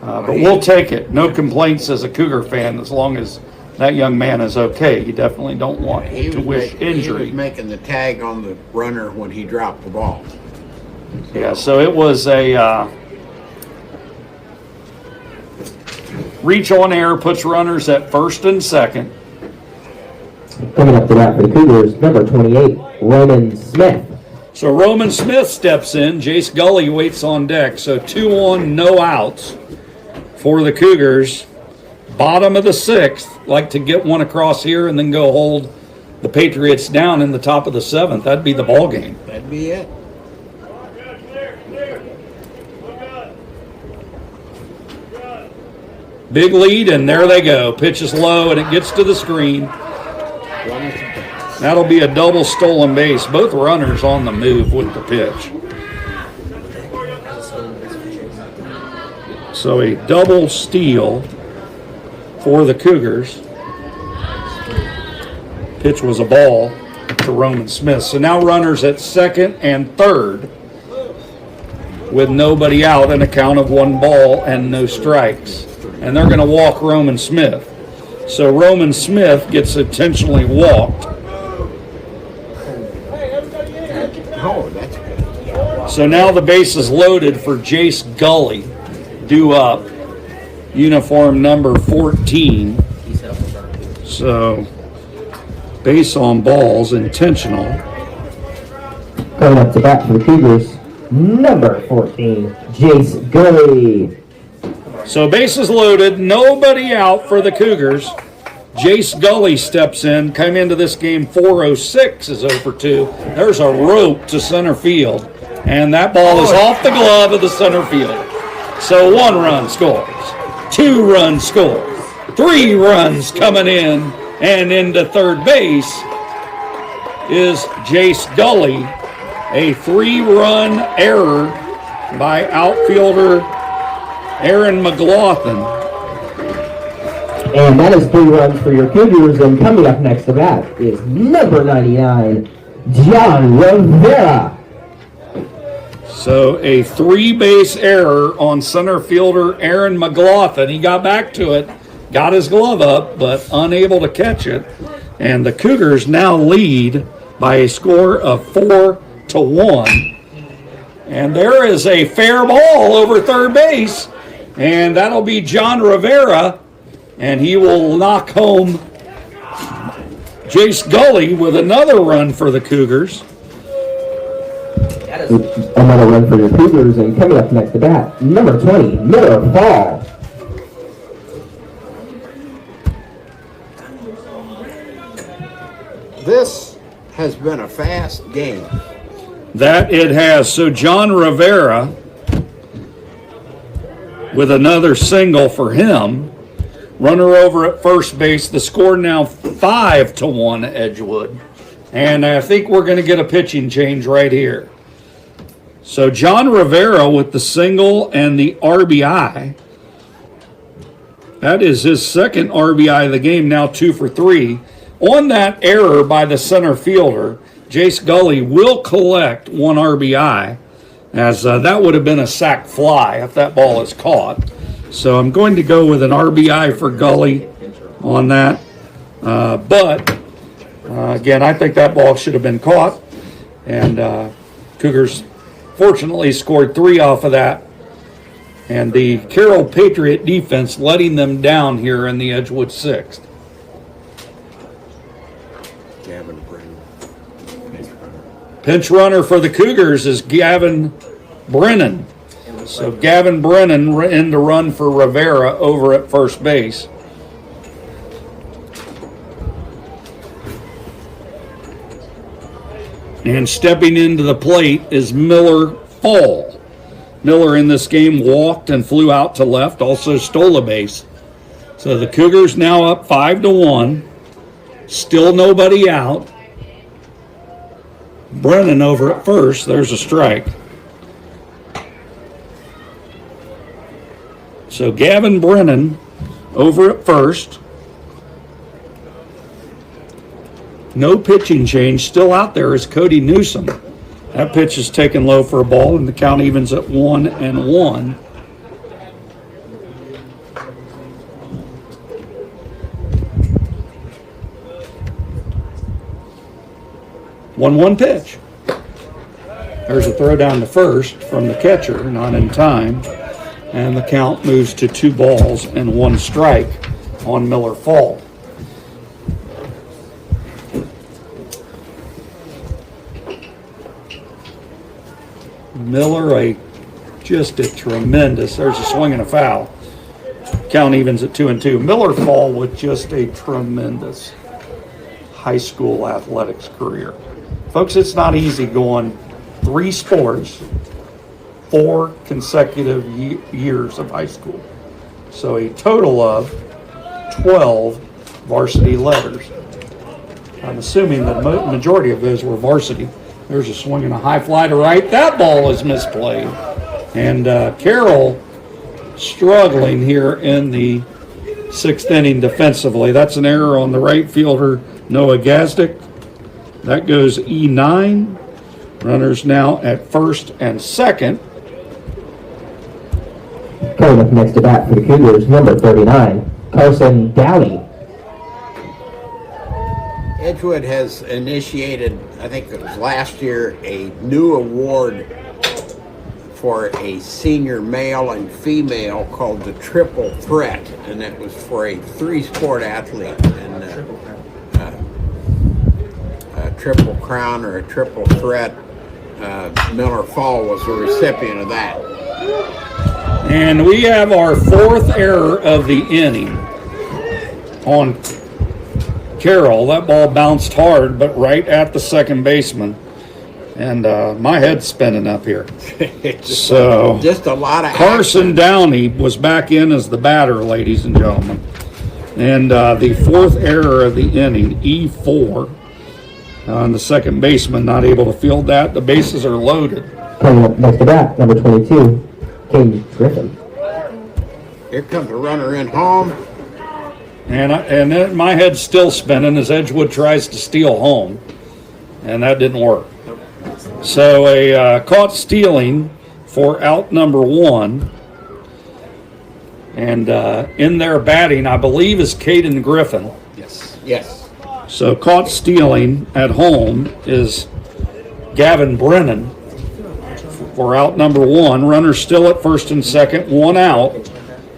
But we'll take it. No complaints as a Cougar fan as long as that young man is okay. You definitely don't want to wish injury. He was making the tag on the runner when he dropped the ball. Yeah, so it was a reach on air, puts runners at first and second. Coming up to that for the Cougars, number 28, Roman Smith. So Roman Smith steps in. Jace Gully waits on deck. So 2 on, no outs for the Cougars. Bottom of the 6th. Like to get one across here and then go hold the Patriots down in the top of the 7th. That'd be the ball game. That'd be it. Big lead, and there they go. Pitch is low, and it gets to the screen. That'll be a double stolen base. Both runners on the move with the pitch. So a double steal for the Cougars. Pitch was a ball to Roman Smith. So now runners at second and third with nobody out and a count of 1 ball and no strikes. And they're going to walk Roman Smith. So Roman Smith gets intentionally walked. Oh, that's good. So now the base is loaded for Jace Gully, due up, uniform number 14. So base on balls, intentional. Coming up to bat for the Cougars, number 14, Jace Gully. So bases loaded, nobody out for the Cougars. Jace Gully steps in, came into this game 406 is 0 for 2. There's a rope to center field, and that ball is off the glove of the center field. So 1 run scores, 2 runs scores, 3 runs coming in, and into third base is Jace Gully. A 3-run error by outfielder Aaron McLaughlin. And that is 3 runs for your Cougars. And coming up next to bat is number 99, John Rivera. So a 3-base error on center fielder Aaron McLaughlin. He got back to it, got his glove up, but unable to catch it. And the Cougars now lead by a score of 4-1. And there is a fair ball over third base. And that'll be John Rivera. And he will knock home Jace Gully with another run for the Cougars. Another run for the Cougars. And coming up next to bat, number 20, Miller Fall. This has been a fast game. That it has. So John Rivera with another single for him. Runner over at first base. The score now 5-1 Edgewood. And I think we're going to get a pitching change right here. So John Rivera with the single and the RBI. That is his second RBI of the game, now 2 for 3. On that error by the center fielder, Jace Gully will collect 1 RBI, as that would have been a sac fly if that ball is caught. So I'm going to go with an RBI for Gully on that. But again, I think that ball should have been caught. And Cougars fortunately scored 3 off of that. And the Carroll Patriot defense letting them down here in the Edgewood 6th. Pinch runner for the Cougars is Gavin Brennan. So Gavin Brennan in to run for Rivera over at first base. And stepping into the plate is Miller Fall. Miller in this game walked and flew out to left, also stole a base. So the Cougars now up 5-1. Still nobody out. Brennan over at first. There's a strike. So Gavin Brennan over at first. No pitching change. Still out there is Cody Newsom. That pitch is taken low for a ball, and the count evens at 1-1. One pitch. There's a throw down to first from the catcher, not in time. And the count moves to 2 balls and 1 strike on Miller Fall. Miller, just a tremendous, there's a swing and a foul. Count evens at 2-2. Miller Fall with just a tremendous high school athletics career. Folks, it's not easy going 3 sports, 4 consecutive years of high school. So a total of 12 varsity letters. I'm assuming the majority of those were varsity. There's a swing and a high fly to right. That ball is misplayed. And Carroll struggling here in the 6th inning defensively. That's an error on the right fielder, Noah Gazdick. That goes E9. Runners now at first and second. Coming up next to bat for the Cougars, number 39, Carson Downey. Edgewood has initiated, I think it was last year, a new award for a senior male and female called the Triple Threat, and it was for a 3-sport athlete. And a Triple Crown or a Triple Threat, Miller Fall was the recipient of that. And we have our 4th error of the inning on Carroll. That ball bounced hard, but right at the second baseman. And my head's spinning up here. So just a lot of Carson Downey was back in as the batter, ladies and gentlemen. And the 4th error of the inning, E4. On the second baseman, not able to field that. The bases are loaded. Coming up next to bat, number 22, Caden Griffin. Here comes a runner in home. And then my head's still spinning as Edgewood tries to steal home. And that didn't work. So a caught stealing for out number 1. And in there batting, I believe, is Caden Griffin. Yes. So caught stealing at home is Gavin Brennan for out number 1. Runners still at first and second, 1 out.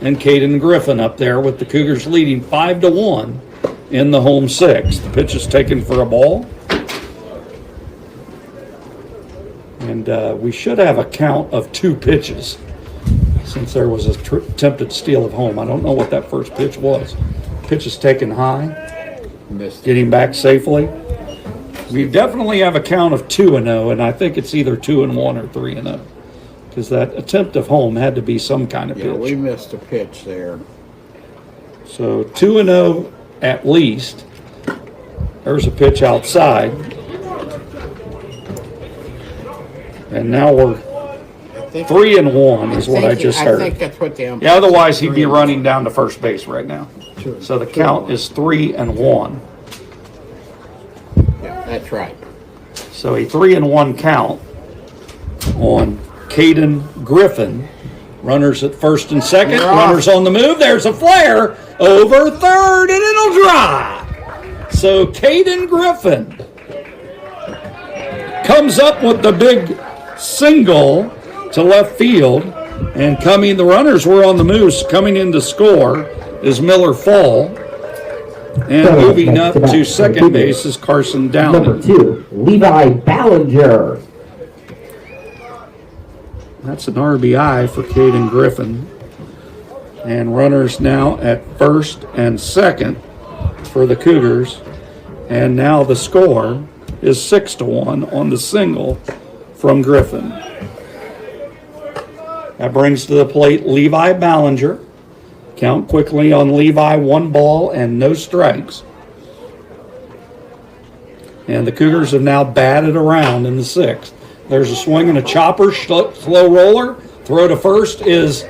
And Caden Griffin up there with the Cougars leading 5-1 in the home 6. The pitch is taken for a ball. And we should have a count of 2 pitches since there was a attempted steal of home. I don't know what that first pitch was. Pitch is taken high. Missed. Getting back safely. We definitely have a count of 2-0, and I think it's either 2-1 or 3-0. Because that attempt of home had to be some kind of pitch. Yeah, we missed a pitch there. So 2-0 at least. There's a pitch outside. And now we're 3-1 is what I just heard. I think that's what the umpire Yeah, otherwise said, he'd be running down to first base right now. So the count is 3-1. Yeah, that's right. So a 3-1 count on Caden Griffin. Runners at first and second. Runners on the move. There's a flare over third, and it'll drive. So Caden Griffin comes up with the big single to left field, and the runners were on the move. Coming in to score is Miller Fall. And moving up to second base is Carson Number Downey. 2, Levi Ballinger. That's an RBI for Caden Griffin. And runners now at first and second for the Cougars. And now the score is 6-1 on the single from Griffin. That brings to the plate Levi Ballinger. Count quickly on Levi, 1 ball and no strikes. And the Cougars have now batted around in the 6th. There's a swing and a chopper, slow roller. Throw to first is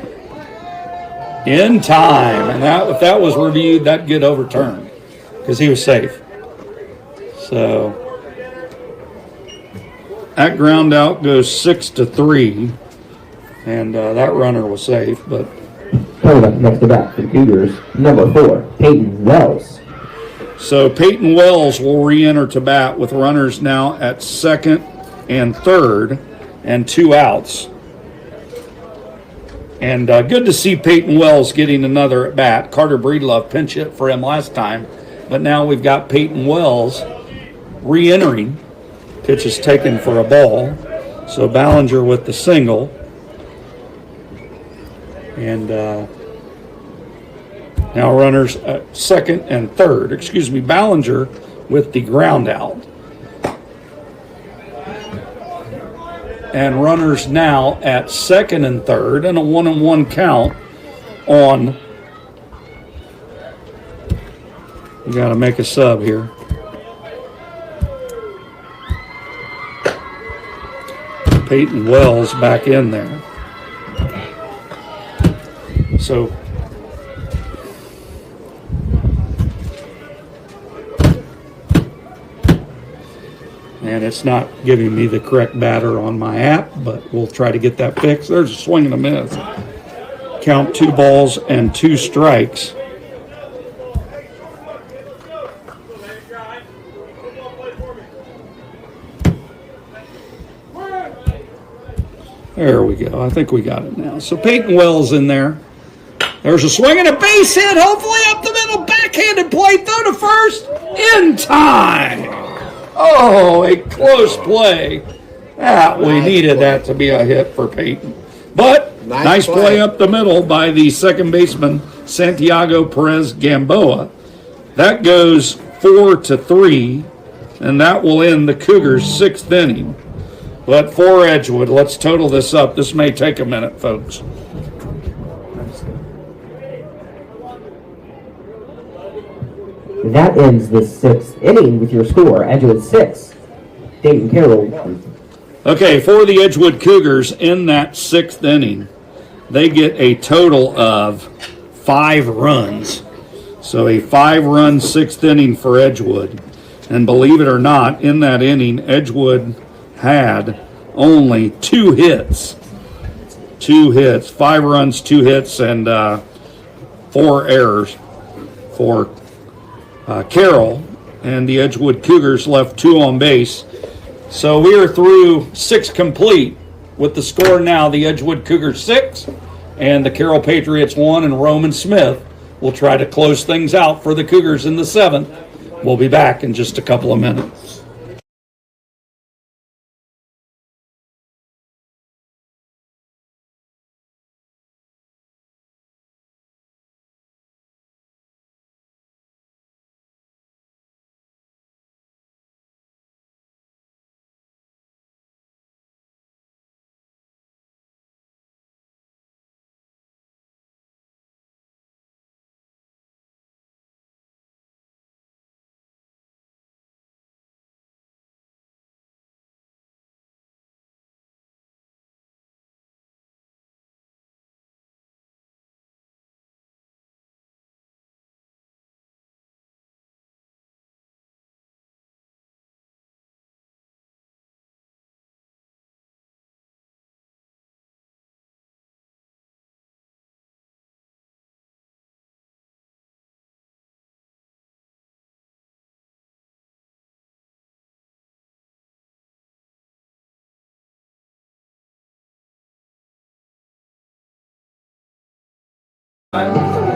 in time. And if that was reviewed, that'd get overturned because he was safe. So that ground out goes 6-3. And that runner was safe, but Coming up next to bat for the Cougars, number 4, Peyton Wells. so Peyton Wells will re-enter to bat with runners now at second and third and 2 outs. And good to see Peyton Wells getting another at bat. Carter Breedlove pinch hit for him last time, but now we've got Peyton Wells re-entering. Pitch is taken for a ball. So Ballinger with the single. And now runners at second and third. Ballinger with the ground out. And runners now at second and third, and a 1-1 count on. We got to make a sub here. Peyton Wells back in there. So and it's not giving me the correct batter on my app, but we'll try to get that fixed. There's a swing and a miss. Count 2 balls and 2 strikes. There we go. I think we got it now. So Peyton Wells in there. There's a swing and a base hit. Hopefully up the middle. Backhanded play. Throw to first. In time. Oh, a close play. We needed that to be a hit for Peyton. But nice play up the middle by the second baseman, Santiago Perez Gamboa. That goes 4-3, and that will end the Cougars' 6th inning. But for Edgewood, let's total this up. This may take a minute, folks. That ends the 6th inning with your score, Edgewood 6, Dayton Carroll 1. Okay, for the Edgewood Cougars in that 6th inning, they get a total of 5 runs. So a 5-run 6th inning for Edgewood. And believe it or not, in that inning, Edgewood had only 2 hits. 2 hits, 5 runs, 2 hits, and 4 errors for Carroll. And the Edgewood Cougars left 2 on base. So we are through 6 complete with the score now. The Edgewood Cougars 6 and the Carroll Patriots 1, and Roman Smith will try to close things out for the Cougars in the 7th. We'll be back in just a couple of minutes.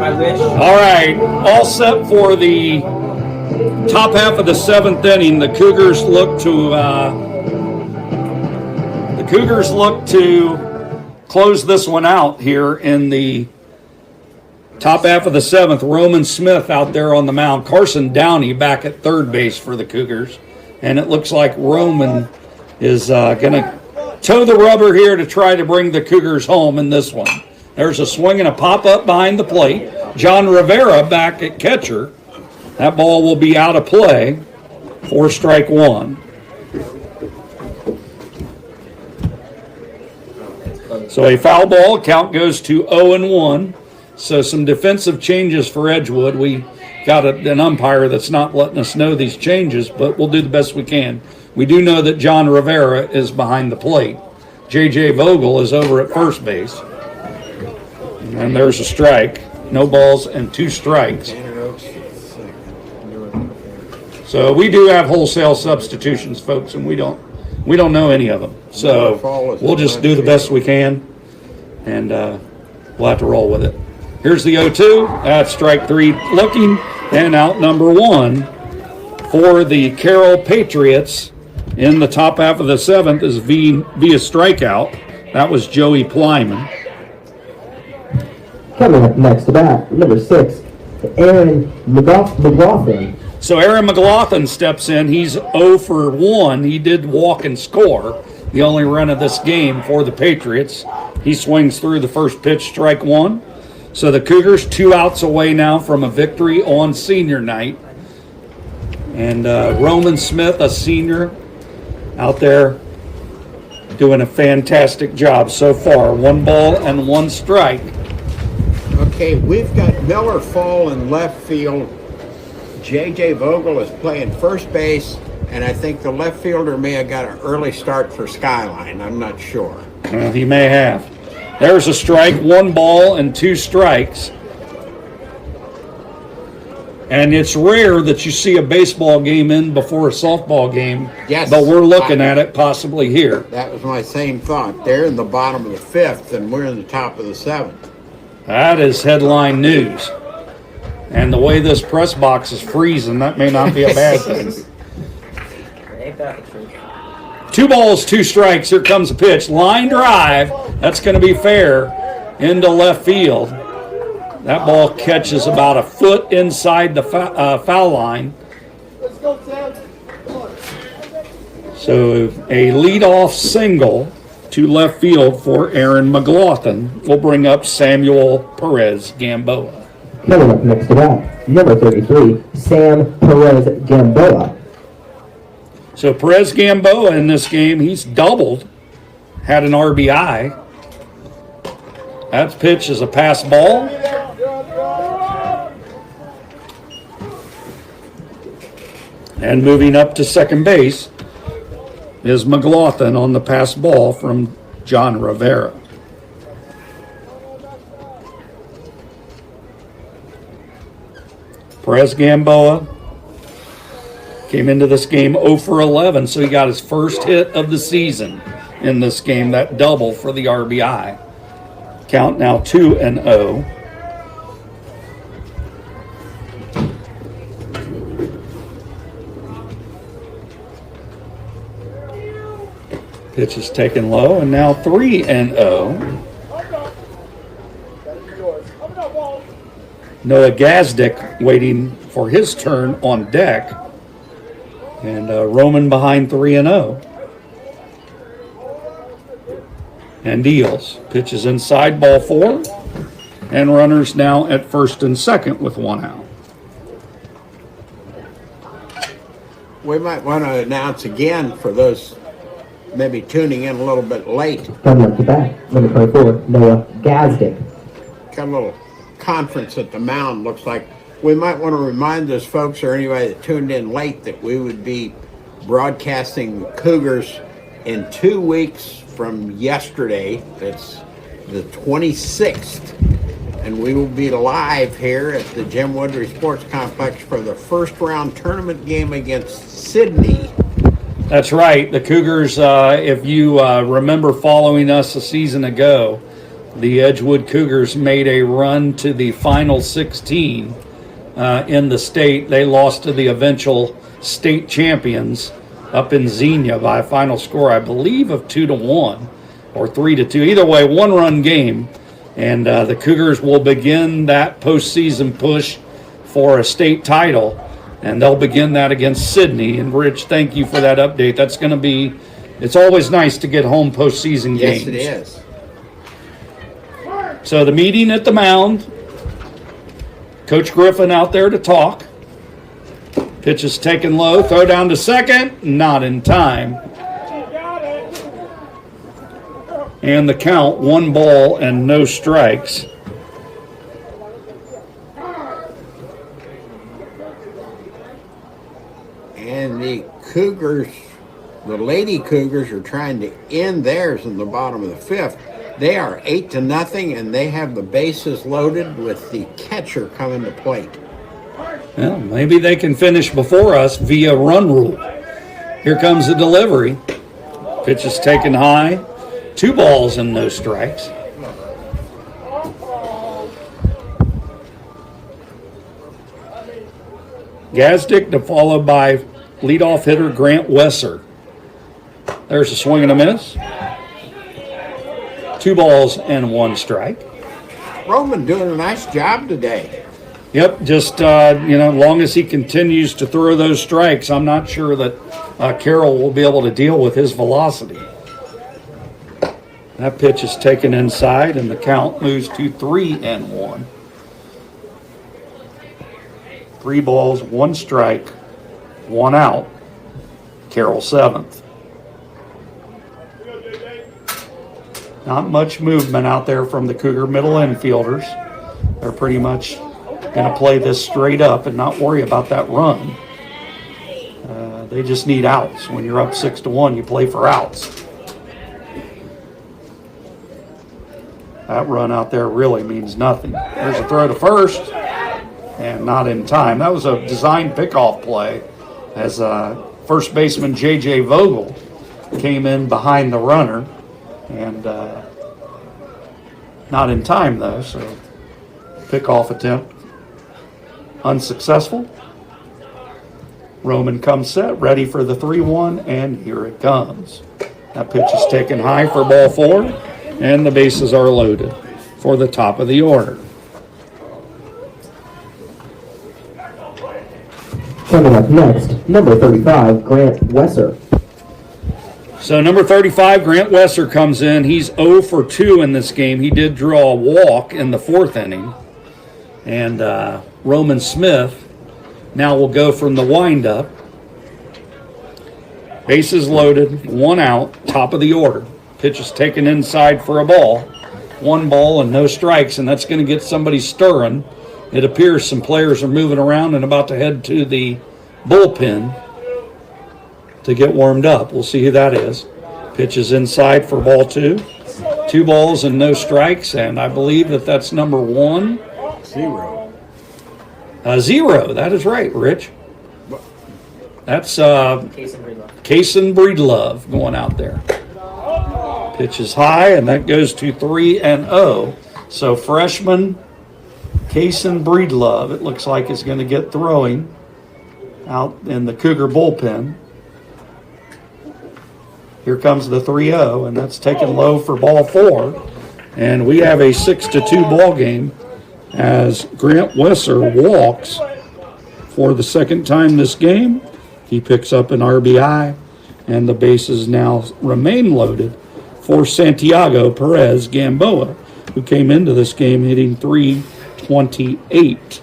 I wish. All right, all set for the top half of the 7th inning. The Cougars look to close this one out here in the top half of the 7th. Roman Smith out there on the mound. Carson Downey back at third base for the Cougars. And it looks like Roman is going to toe the rubber here to try to bring the Cougars home in this one. There's a swing and a pop-up behind the plate. John Rivera back at catcher. That ball will be out of play for strike one. So a foul ball, count goes to 0-1. So some defensive changes for Edgewood. We got an umpire that's not letting us know these changes, but we'll do the best we can. We do know that John Rivera is behind the plate. J.J. Vogel is over at first base. And there's a strike. No balls and 2 strikes. So we do have wholesale substitutions, folks, and we don't know any of them. So we'll just do the best we can, and we'll have to roll with it. Here's the 0-2. That's strike 3 looking, and out number 1 for the Carroll Patriots in the top half of the 7th is via strikeout. That was Joey Plyman. Coming up next to bat, number 6, Aaron McLaughlin. So Aaron McLaughlin steps in. He's 0 for 1. He did walk and score the only run of this game for the Patriots. He swings through the first pitch, strike 1. So the Cougars 2 outs away now from a victory on senior night. And Roman Smith, a senior, out there doing a fantastic job so far. 1 ball and 1 strike. Okay, we've got Miller Fall in left field. J.J. Vogel is playing first base, and I think the left fielder may have got an early start for Skyline. I'm not sure. He may have. There's a strike, 1 ball and 2 strikes. And it's rare that you see a baseball game in before a softball game. Yes. But we're looking at it possibly here. That was my same thought. They're in the bottom of the 5th, and we're in the top of the 7th. That is headline news. And the way this press box is freezing, that may not be a bad thing. Ain't that the truth? 2 balls, 2 strikes. Here comes a pitch. Line drive. That's going to be fair into left field. That ball catches about a foot inside the foul line. So a leadoff single to left field for Aaron McLaughlin will bring up Samuel Perez Gamboa. Coming up next to bat, number 33, Sam Perez Gamboa. So Perez Gamboa in this game, he's doubled, had an RBI. That pitch is a pass ball. And moving up to second base is McLaughlin on the pass ball from John Rivera. Perez Gamboa came into this game 0 for 11, so he got his first hit of the season in this game, that double for the RBI. Count now 2-0. Pitch is taken low, and now 3-0. Noah Gazdick waiting for his turn on deck. And Roman behind 3-0. And deals. Pitches inside, ball 4. And runners now at first and second with 1 out. We might want to announce again for those maybe tuning in a little bit late. Coming up to bat, number 24, Noah Gazdick. Got a little conference at the mound, looks like. We might want to remind those folks or anybody that tuned in late that we would be broadcasting the Cougars in 2 weeks from yesterday. That's the 26th. And we will be live here at the Jim Woodry Sports Complex for the first round tournament game against Sydney. That's right. The Cougars, if you remember following us a season ago, the Edgewood Cougars made a run to the final 16 in the state. They lost to the eventual state champions up in Xenia by a final score, I believe, of 2-1 or 3-2. Either way, one-run game. And the Cougars will begin that postseason push for a state title. And they'll begin that against Sydney. And Rich, thank you for that update. That's going to be, it's always nice to get home postseason games. Yes, it is. So the meeting at the mound. Coach Griffin out there to talk. Pitch is taken low. Throw down to second. Not in time. And the count, 1 ball and no strikes. And the Cougars, the Lady Cougars, are trying to end theirs in the bottom of the 5th. They are 8-0, and they have the bases loaded with the catcher coming to plate. Well, maybe they can finish before us via run rule. Here comes the delivery. Pitch is taken high. 2 balls and no strikes. Gazdick to follow by leadoff hitter Grant Wesser. There's a swing and a miss. 2 balls and 1 strike. Roman doing a nice job today. Yep, just, long as he continues to throw those strikes, I'm not sure that Carroll will be able to deal with his velocity. That pitch is taken inside, and the count moves to 3-1. 3 balls, 1 strike, 1 out. Carroll 7th. Not much movement out there from the Cougar middle infielders. They're pretty much going to play this straight up and not worry about that run. They just need outs. When you're up 6-1, you play for outs. That run out there really means nothing. There's a throw to first, and not in time. That was a design pickoff play as first baseman J.J. Vogel came in behind the runner, and not in time, though, so pickoff attempt unsuccessful. Roman comes set, ready for the 3-1, and here it comes. That pitch is taken high for ball 4, and the bases are loaded for the top of the order. Coming up next, number 35, Grant Wesser. So number 35, Grant Wesser comes in. He's 0 for 2 in this game. He did draw a walk in the 4th inning. And Roman Smith now will go from the windup. Bases loaded, 1 out, top of the order. Pitch is taken inside for a ball. 1 ball and no strikes, and that's going to get somebody stirring. It appears some players are moving around and about to head to the bullpen to get warmed up. We'll see who that is. Pitch is inside for ball 2. 2 balls and no strikes, and I believe that's number 1. 0. 0, that is right, Rich. That's Case and Breedlove. Case and Breedlove going out there. Pitch is high, and that goes to 3-0. So freshman Case and Breedlove, it looks like, is going to get throwing out in the Cougar bullpen. Here comes the 3-0, and that's taken low for ball 4. And we have a 6-2 ball game as Grant Wesser walks for the 2nd time this game. He picks up an RBI, and the bases now remain loaded for Santiago Perez Gamboa, who came into this game hitting .328.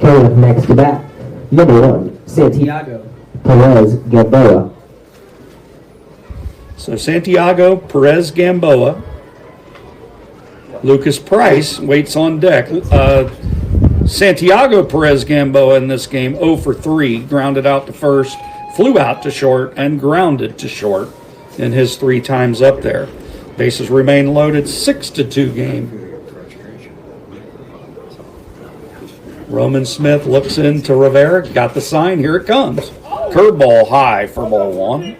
Coming up next to bat, number 1, Santiago Perez Gamboa. So Santiago Perez Gamboa. Lucas Price waits on deck. Santiago Perez Gamboa in this game 0 for 3, grounded out to first, flew out to short, and grounded to short in his 3 times up there. Bases remain loaded, 6-2 game. Roman Smith looks into Rivera, got the sign, here it comes. Curveball high for ball 1.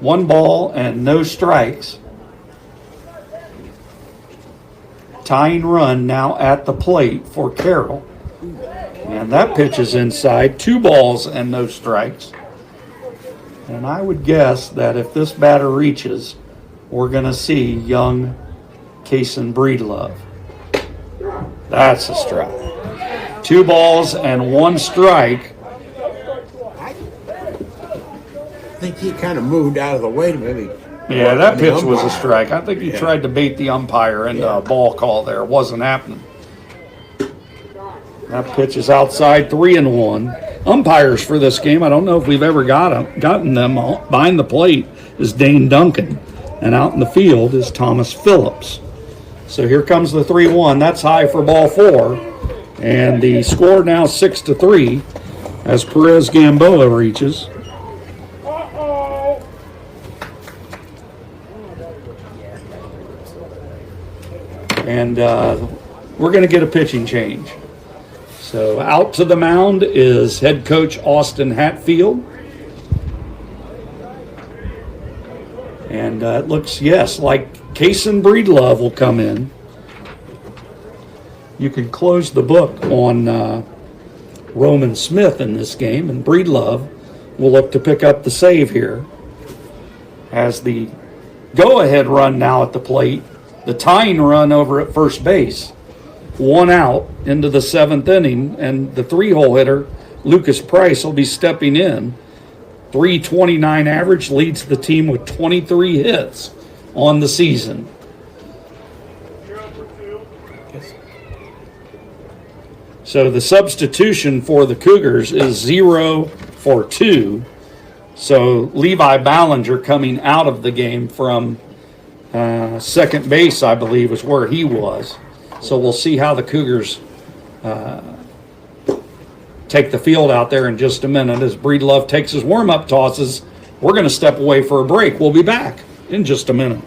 1 ball and no strikes. Tying run now at the plate for Carroll. And that pitch is inside. 2 balls and no strikes. And I would guess that if this batter reaches, we're going to see young Kason Breedlove. That's a strike. 2 balls and 1 strike. I think he kind of moved out of the way to maybe. Yeah, that pitch was a strike. I think he tried to bait the umpire into a ball call there. It wasn't happening. That pitch is outside, 3-1. Umpires for this game, I don't know if we've ever gotten them. Behind the plate is Dane Duncan, and out in the field is Thomas Phillips. So here comes the 3-1. That's high for ball 4. And the score now 6-3 as Perez Gamboa reaches. And we're going to get a pitching change. So out to the mound is head coach Austin Hatfield. And it looks, yes, like Kason Breedlove will come in. You can close the book on Roman Smith in this game, and Breedlove will look to pick up the save here. As the go-ahead run now at the plate, the tying run over at first base. 1 out into the 7th inning, and the 3-hole hitter, Lucas Price, will be stepping in. .329 average, leads the team with 23 hits on the season. So the substitution for the Cougars is 0 for 2. So Levi Ballinger coming out of the game from second base, I believe, is where he was. So we'll see how the Cougars take the field out there in just a minute as Breedlove takes his warm-up tosses. We're going to step away for a break. We'll be back in just a minute.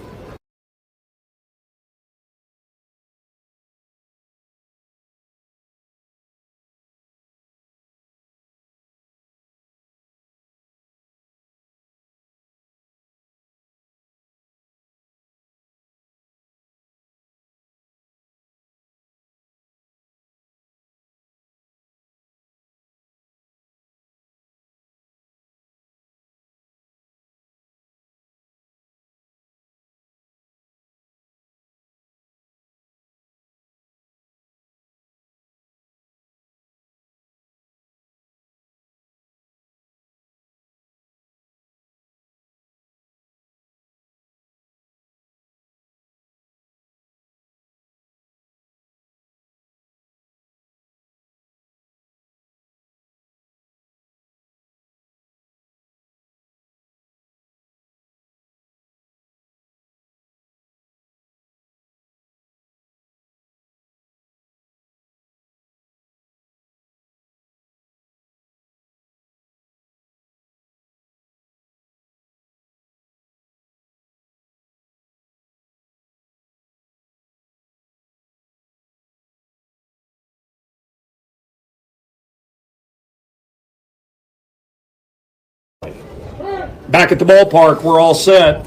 Back at the ballpark, we're all set.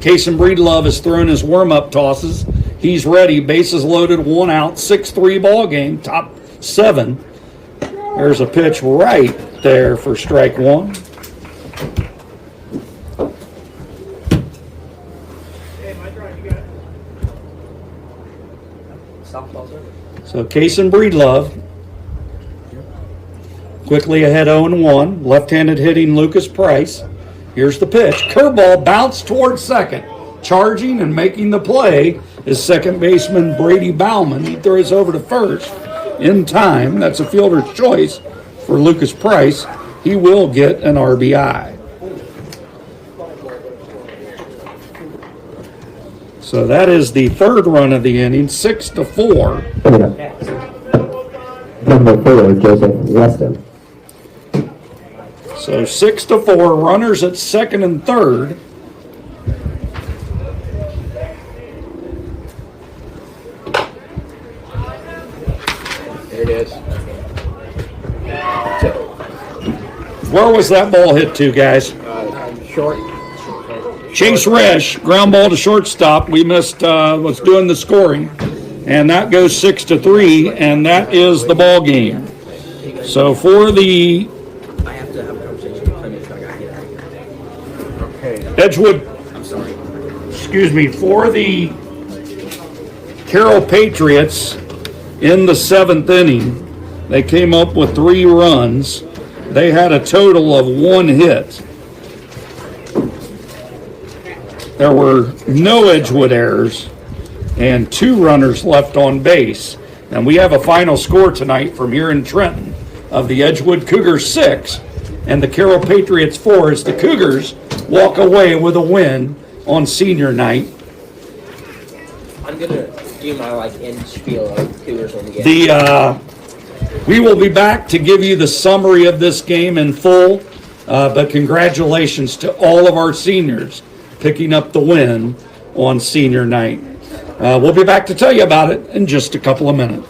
Kason Breedlove has thrown his warm-up tosses. He's ready. Bases loaded, 1 out, 6-3 ball game, top 7. There's a pitch right there for strike 1. So Kason Breedlove quickly ahead 0-1. Left-handed hitting Lucas Price. Here's the pitch. Curveball bounced towards second. Charging and making the play is second baseman Brady Bauman. He throws over to first in time. That's a fielder's choice for Lucas Price. He will get an RBI. So that is the 3rd run of the inning, 6-4. Number 4, Joseph Weston. So 6-4, runners at 2nd and 3rd. There it is. Where was that ball hit to, guys? Short. Chase Resch, ground ball to shortstop. We missed was doing the scoring, and that goes 6-3, and that is the ball game. So for the I have to have a conversation with Clemens, so I gotta get out of here. Okay. Edgewood, I'm sorry. excuse me, for the Carroll Patriots in the 7th inning, they came up with 3 runs. They had a total of 1 hit. There were no Edgewood errors and 2 runners left on base. And we have a final score tonight from here in Trenton of the Edgewood Cougars 6 and the Carroll Patriots 4 as the Cougars walk away with a win on senior night. I'm gonna do my end spiel of Cougars on the game. We will be back to give you the summary of this game in full, but congratulations to all of our seniors picking up the win on senior night. We'll be back to tell you about it in just a couple of minutes.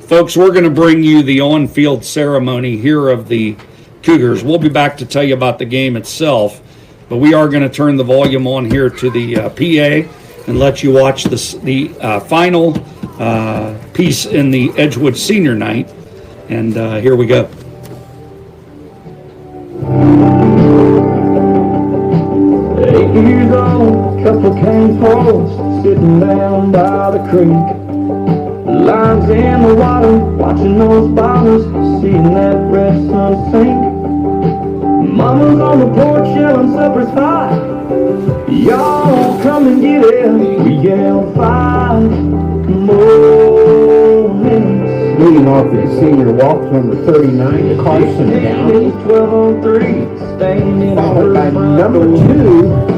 Folks, we're going to bring you the on-field ceremony here of the Cougars. We'll be back to tell you about the game itself, but we are going to turn the volume on here to the PA and let you watch the final piece in the Edgewood senior night. And here we go. 8 years old, couple cane poles sitting down by the creek. Lines in the water, watching those bottles, seeing that red sun sink. Mama's on the porch yelling supper's hot. Y'all come and get it. We yell 5 more minutes. Leading off the senior walk, number 39, Carson Downey. 12 on 3, staying in Followed by number 2,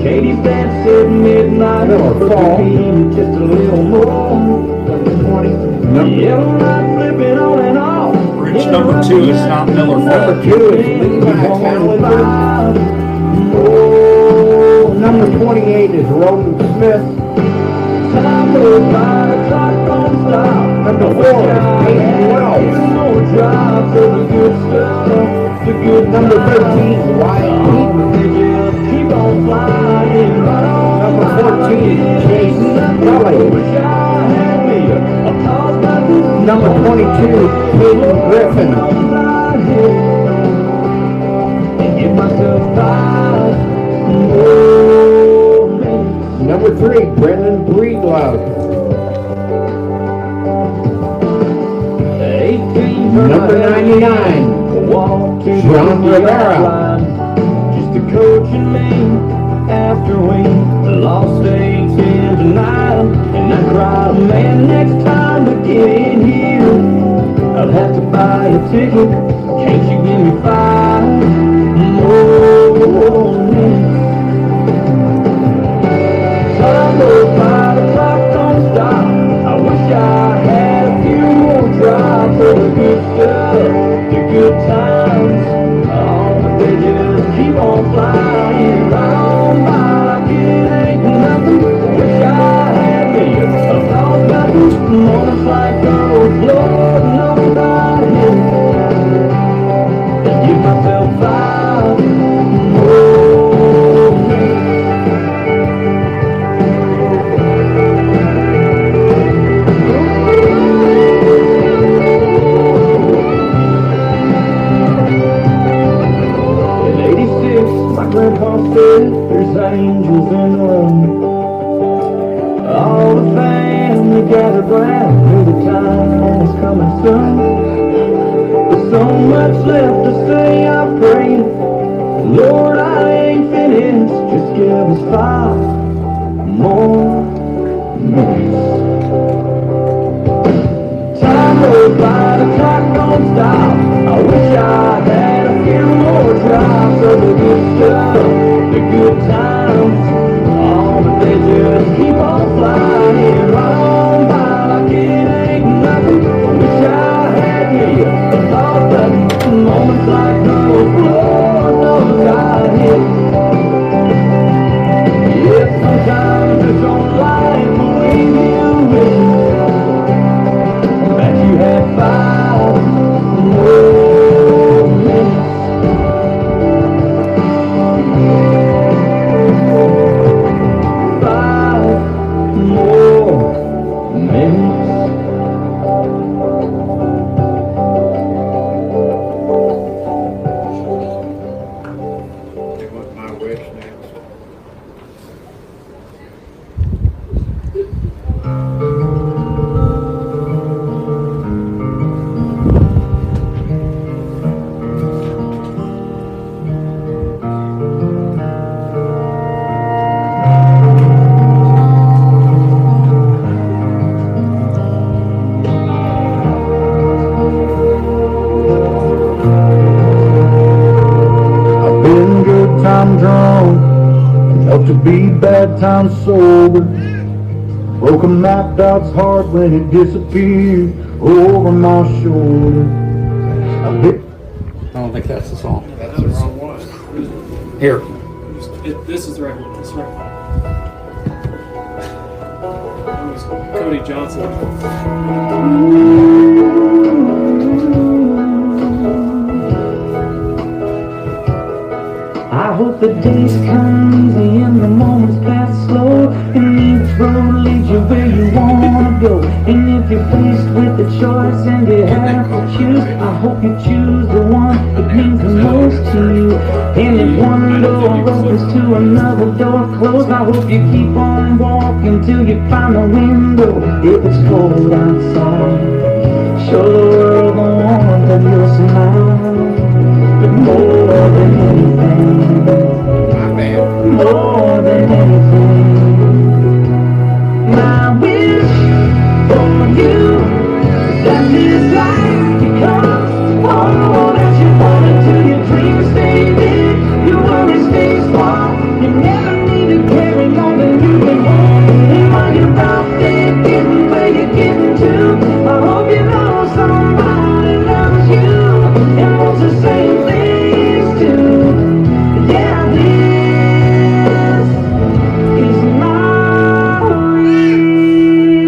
Katie's dad said midnight, Miller Fall. just a little more. Yellow light flipping on and off. Bridge number 2 is not Miller Fall. Number 2 is Levi Ballinger. Number 28 is Roman Smith. Number 4, Peyton Wells. Number 13, Ryan Eaton. Number 14, Jason Kelly. Number 22, Peyton Griffin. Number 3, Brendan Breedlove. Number 99, John Rivera. Just a coach and me after we lost 8-10 tonight. And I cried, man, next time we get in here, I'll have to buy a ticket. Can't you give me 5 more minutes? Time goes by, the clock don't stop. I wish I had a few more drops of the good stuff, the good times. Oh, but they just keep on flying right on by like it ain't nothing. Wish I had me a thought about moments like those. Lord knows I hit and give myself 5 more minutes. Grandpa said there's angels in the room. All the family gathered round, knew the time was coming soon. There's so much left to say, I pray. Lord, I ain't finished, just give us 5 more minutes. Time goes by, the clock don't stop. I wish I had a few more drops of the good stuff, the good times. Oh, but they just keep on flying right on by like it ain't nothing. Wish I had me a thought that moments like those, Lord knows I hit. Yeah, sometimes it's on life when you wish that you had 5 more minutes. 5 more minutes. They want my wish next. I've been good time drunk, helped to be bad time sober. Broke a map that's hard when it disappeared over my shoulder. I've been I don't think that's the song. That's the wrong one. Here. This is the right one. This is the right one. That was Cody Johnson. I hope the days come easy and the moments pass slow, and each road leads you where you wanna go. And if you're faced with a choice and you have to choose, I hope you choose the one that means the most to you. And if one door opens to another door closed, I hope you keep on walking till you find the window. If it's cold outside, show the world the warmth of your smile. But more than anything, more than anything, my wish for you is that this life becomes all that you want until your dreams stay big, your worries stay small. You never need to carry more than you can hold. And while you're out there getting where you're getting to, I hope you know somebody loves you and wants the same things too. Yeah, this is my wish.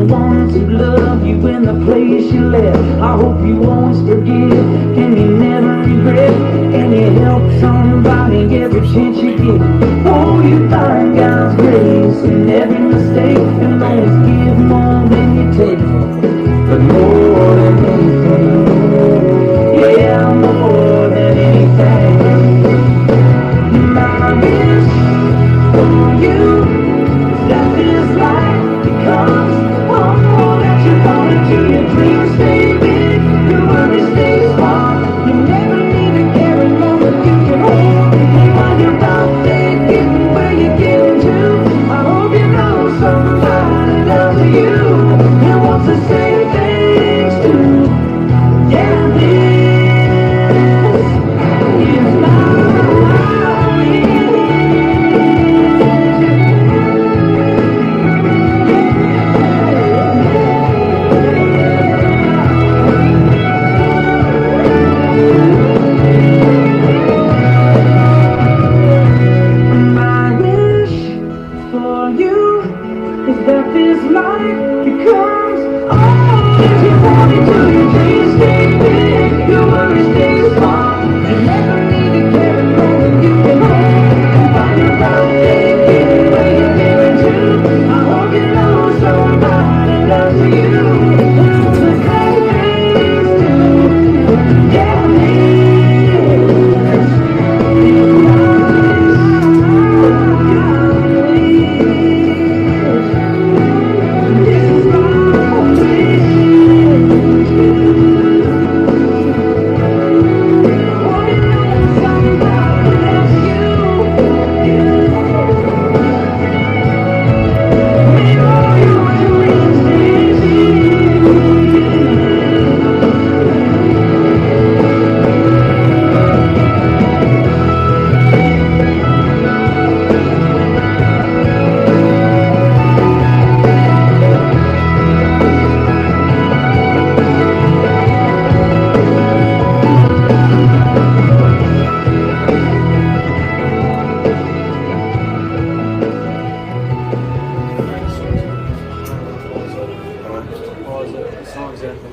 the ones who love you in the place you left. I hope you always forgive and you never regret, and you help somebody every chance you get. Oh, you find God's grace in every mistake, and always give more than you take. But more than anything, yeah, more than anything, my wish for you that this life becomes all that you want to. Your dreams stay big, your worries stay small. You never need to carry more than you can hold. And while you're out there getting where you're getting to, I hope you know somebody loves you and wants the same things too. Yeah, this is my my wish for you is that this life becomes all that you want it to. Your dreams stay big, your worries stay small. You never need to carry more than you can hold. And while you're out there getting where you're getting to, I hope you know somebody loves you and wants the same things too. Yeah, Pause it. The song's ending.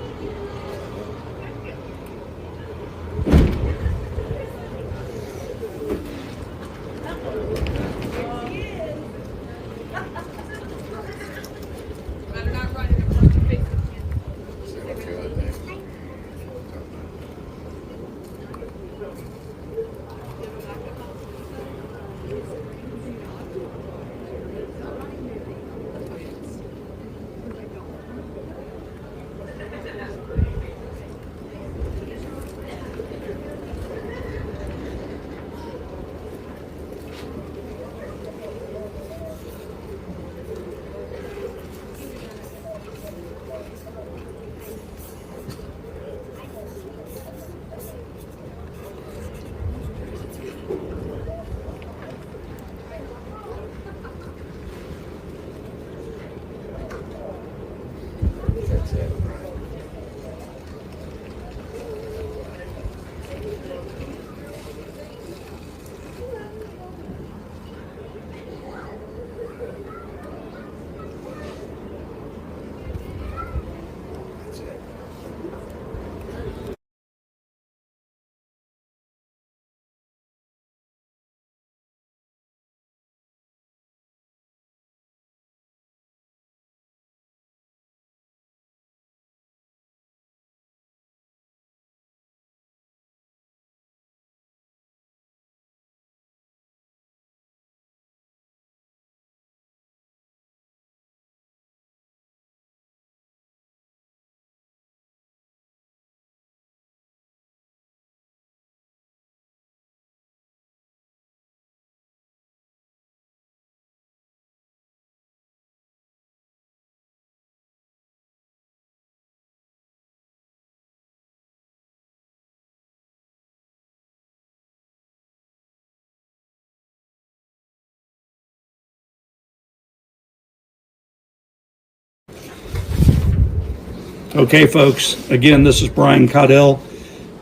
Okay, folks, again, this is Brian Caudell,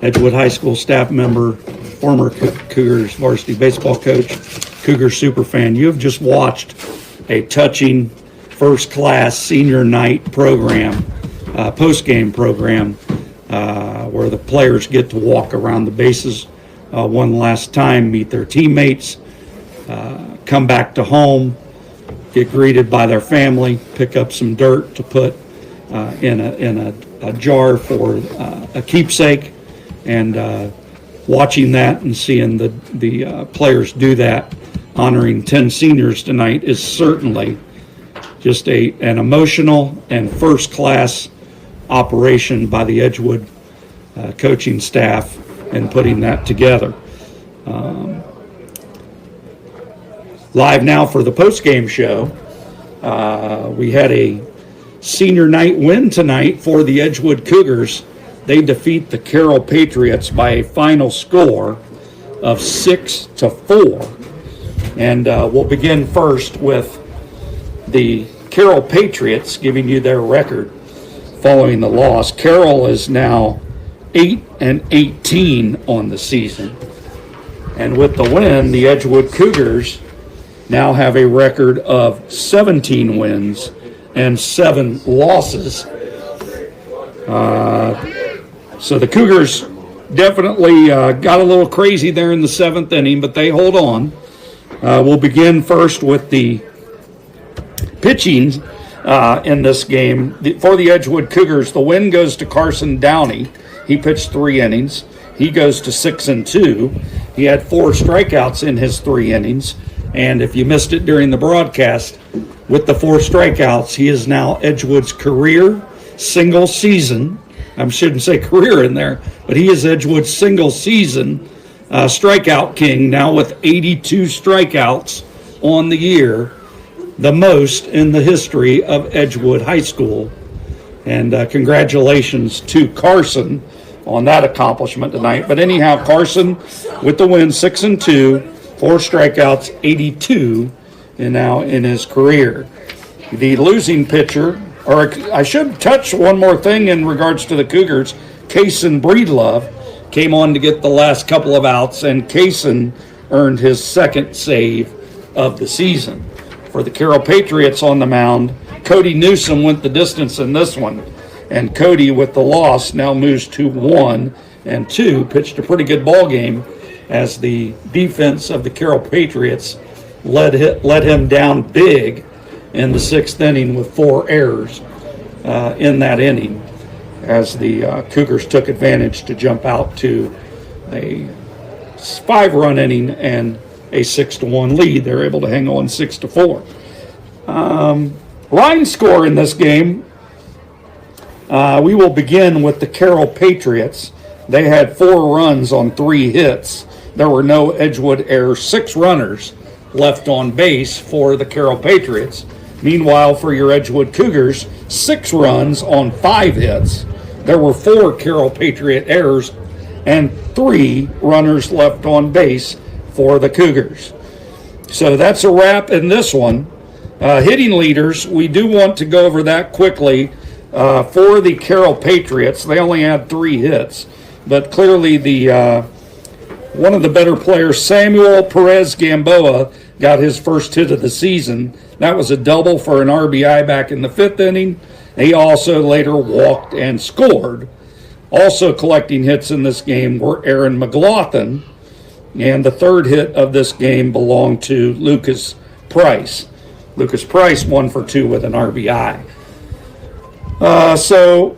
Edgewood High School staff member, former Cougars varsity baseball coach, Cougar superfan. You have just watched a touching first-class senior night program, post-game program, where the players get to walk around the bases one last time, meet their teammates, come back to home, get greeted by their family, pick up some dirt to put in a jar for a keepsake, and watching that and seeing the players do that, honoring 10 seniors tonight, is certainly just an emotional and first-class operation by the Edgewood coaching staff in putting that together. Live now for the post-game show. We had a senior night win tonight for the Edgewood Cougars. They defeat the Carroll Patriots by a final score of 6-4. And we'll begin first with the Carroll Patriots, giving you their record following the loss. Carroll is now 8-18 on the season. And with the win, the Edgewood Cougars now have a record of 17 wins and 7 losses. So the Cougars definitely got a little crazy there in the 7th inning, but they hold on. We'll begin first with the pitching in this game. For the Edgewood Cougars, the win goes to Carson Downey. He pitched 3 innings. He goes to 6-2. He had 4 strikeouts in his 3 innings. And if you missed it during the broadcast, with the 4 strikeouts, he is now Edgewood's career single season. I shouldn't say career in there, but he is Edgewood's single season strikeout king, now with 82 strikeouts on the year, the most in the history of Edgewood High School. And congratulations to Carson on that accomplishment tonight. But anyhow, Carson with the win, 6-2, 4 strikeouts, 82, and now in his career. The losing pitcher, or I should touch one more thing in regards to the Cougars. Kaysen Breedlove came on to get the last couple of outs, and Kaysen earned his 2nd save of the season. For the Carroll Patriots on the mound, Cody Newsom went the distance in this one, and Cody, with the loss, now moves to 1-2, pitched a pretty good ball game as the defense of the Carroll Patriots let him down big in the 6th inning with 4 errors in that inning, as the Cougars took advantage to jump out to a 5-run inning and a 6-1 lead. They're able to hang on 6-4. Line score in this game, we will begin with the Carroll Patriots. They had 4 runs on 3 hits. There were no Edgewood errors, 6 runners left on base for the Carroll Patriots. Meanwhile, for your Edgewood Cougars, 6 runs on 5 hits. There were 4 Carroll Patriot errors and 3 runners left on base for the Cougars. So that's a wrap in this one. Hitting leaders, we do want to go over that quickly. For the Carroll Patriots, they only had 3 hits, but clearly one of the better players, Samuel Perez Gamboa, got his first hit of the season. That was a double for an RBI back in the 5th inning. He also later walked and scored. Also collecting hits in this game were Aaron McLaughlin, and the 3rd hit of this game belonged to Lucas Price. Lucas Price 1 for 2 with an RBI. So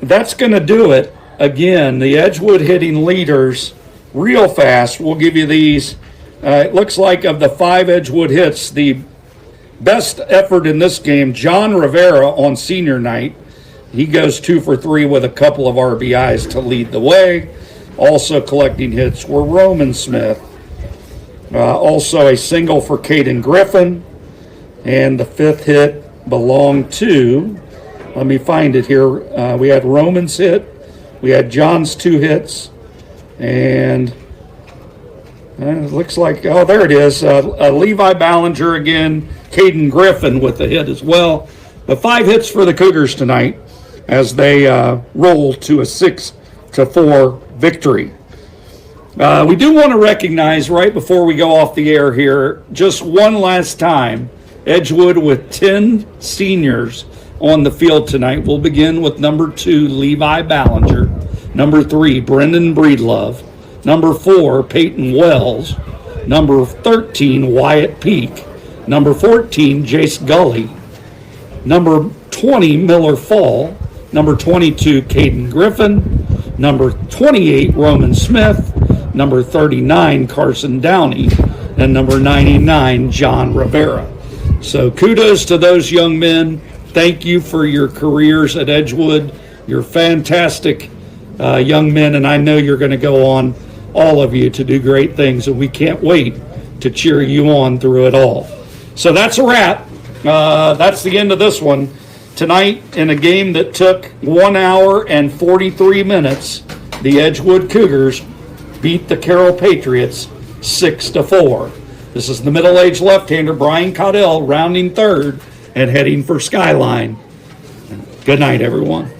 that's going to do it. Again, the Edgewood hitting leaders, real fast. We'll give you these. It looks like of the 5 Edgewood hits, the best effort in this game, John Rivera on senior night. He goes 2 for 3 with a couple of RBIs to lead the way. Also collecting hits were Roman Smith. Also a single for Caden Griffin. And the 5th hit belonged to, let me find it here. We had Roman's hit. We had John's 2 hits. And it looks like, oh, there it is. Levi Ballinger again. Caden Griffin with the hit as well. But 5 hits for the Cougars tonight as they roll to a 6-4 victory. We do want to recognize, right before we go off the air here, just one last time, Edgewood with 10 seniors on the field tonight. We'll begin with number 2, Levi Ballinger. Number 3, Brendan Breedlove. Number 4, Peyton Wells. Number 13, Wyatt Peak. Number 14, Jace Gully. Number 20, Miller Fall. Number 22, Caden Griffin. Number 28, Roman Smith. Number 39, Carson Downey. And number 99, John Rivera. So kudos to those young men. Thank you for your careers at Edgewood. You're fantastic young men, and I know you're going to go on, all of you, to do great things, and we can't wait to cheer you on through it all. So that's a wrap. That's the end of this one. Tonight, in a game that took 1 hour and 43 minutes, the Edgewood Cougars beat the Carroll Patriots 6-4. This is the middle-aged left-hander, Brian Caudell, rounding third and heading for Skyline. Good night, everyone.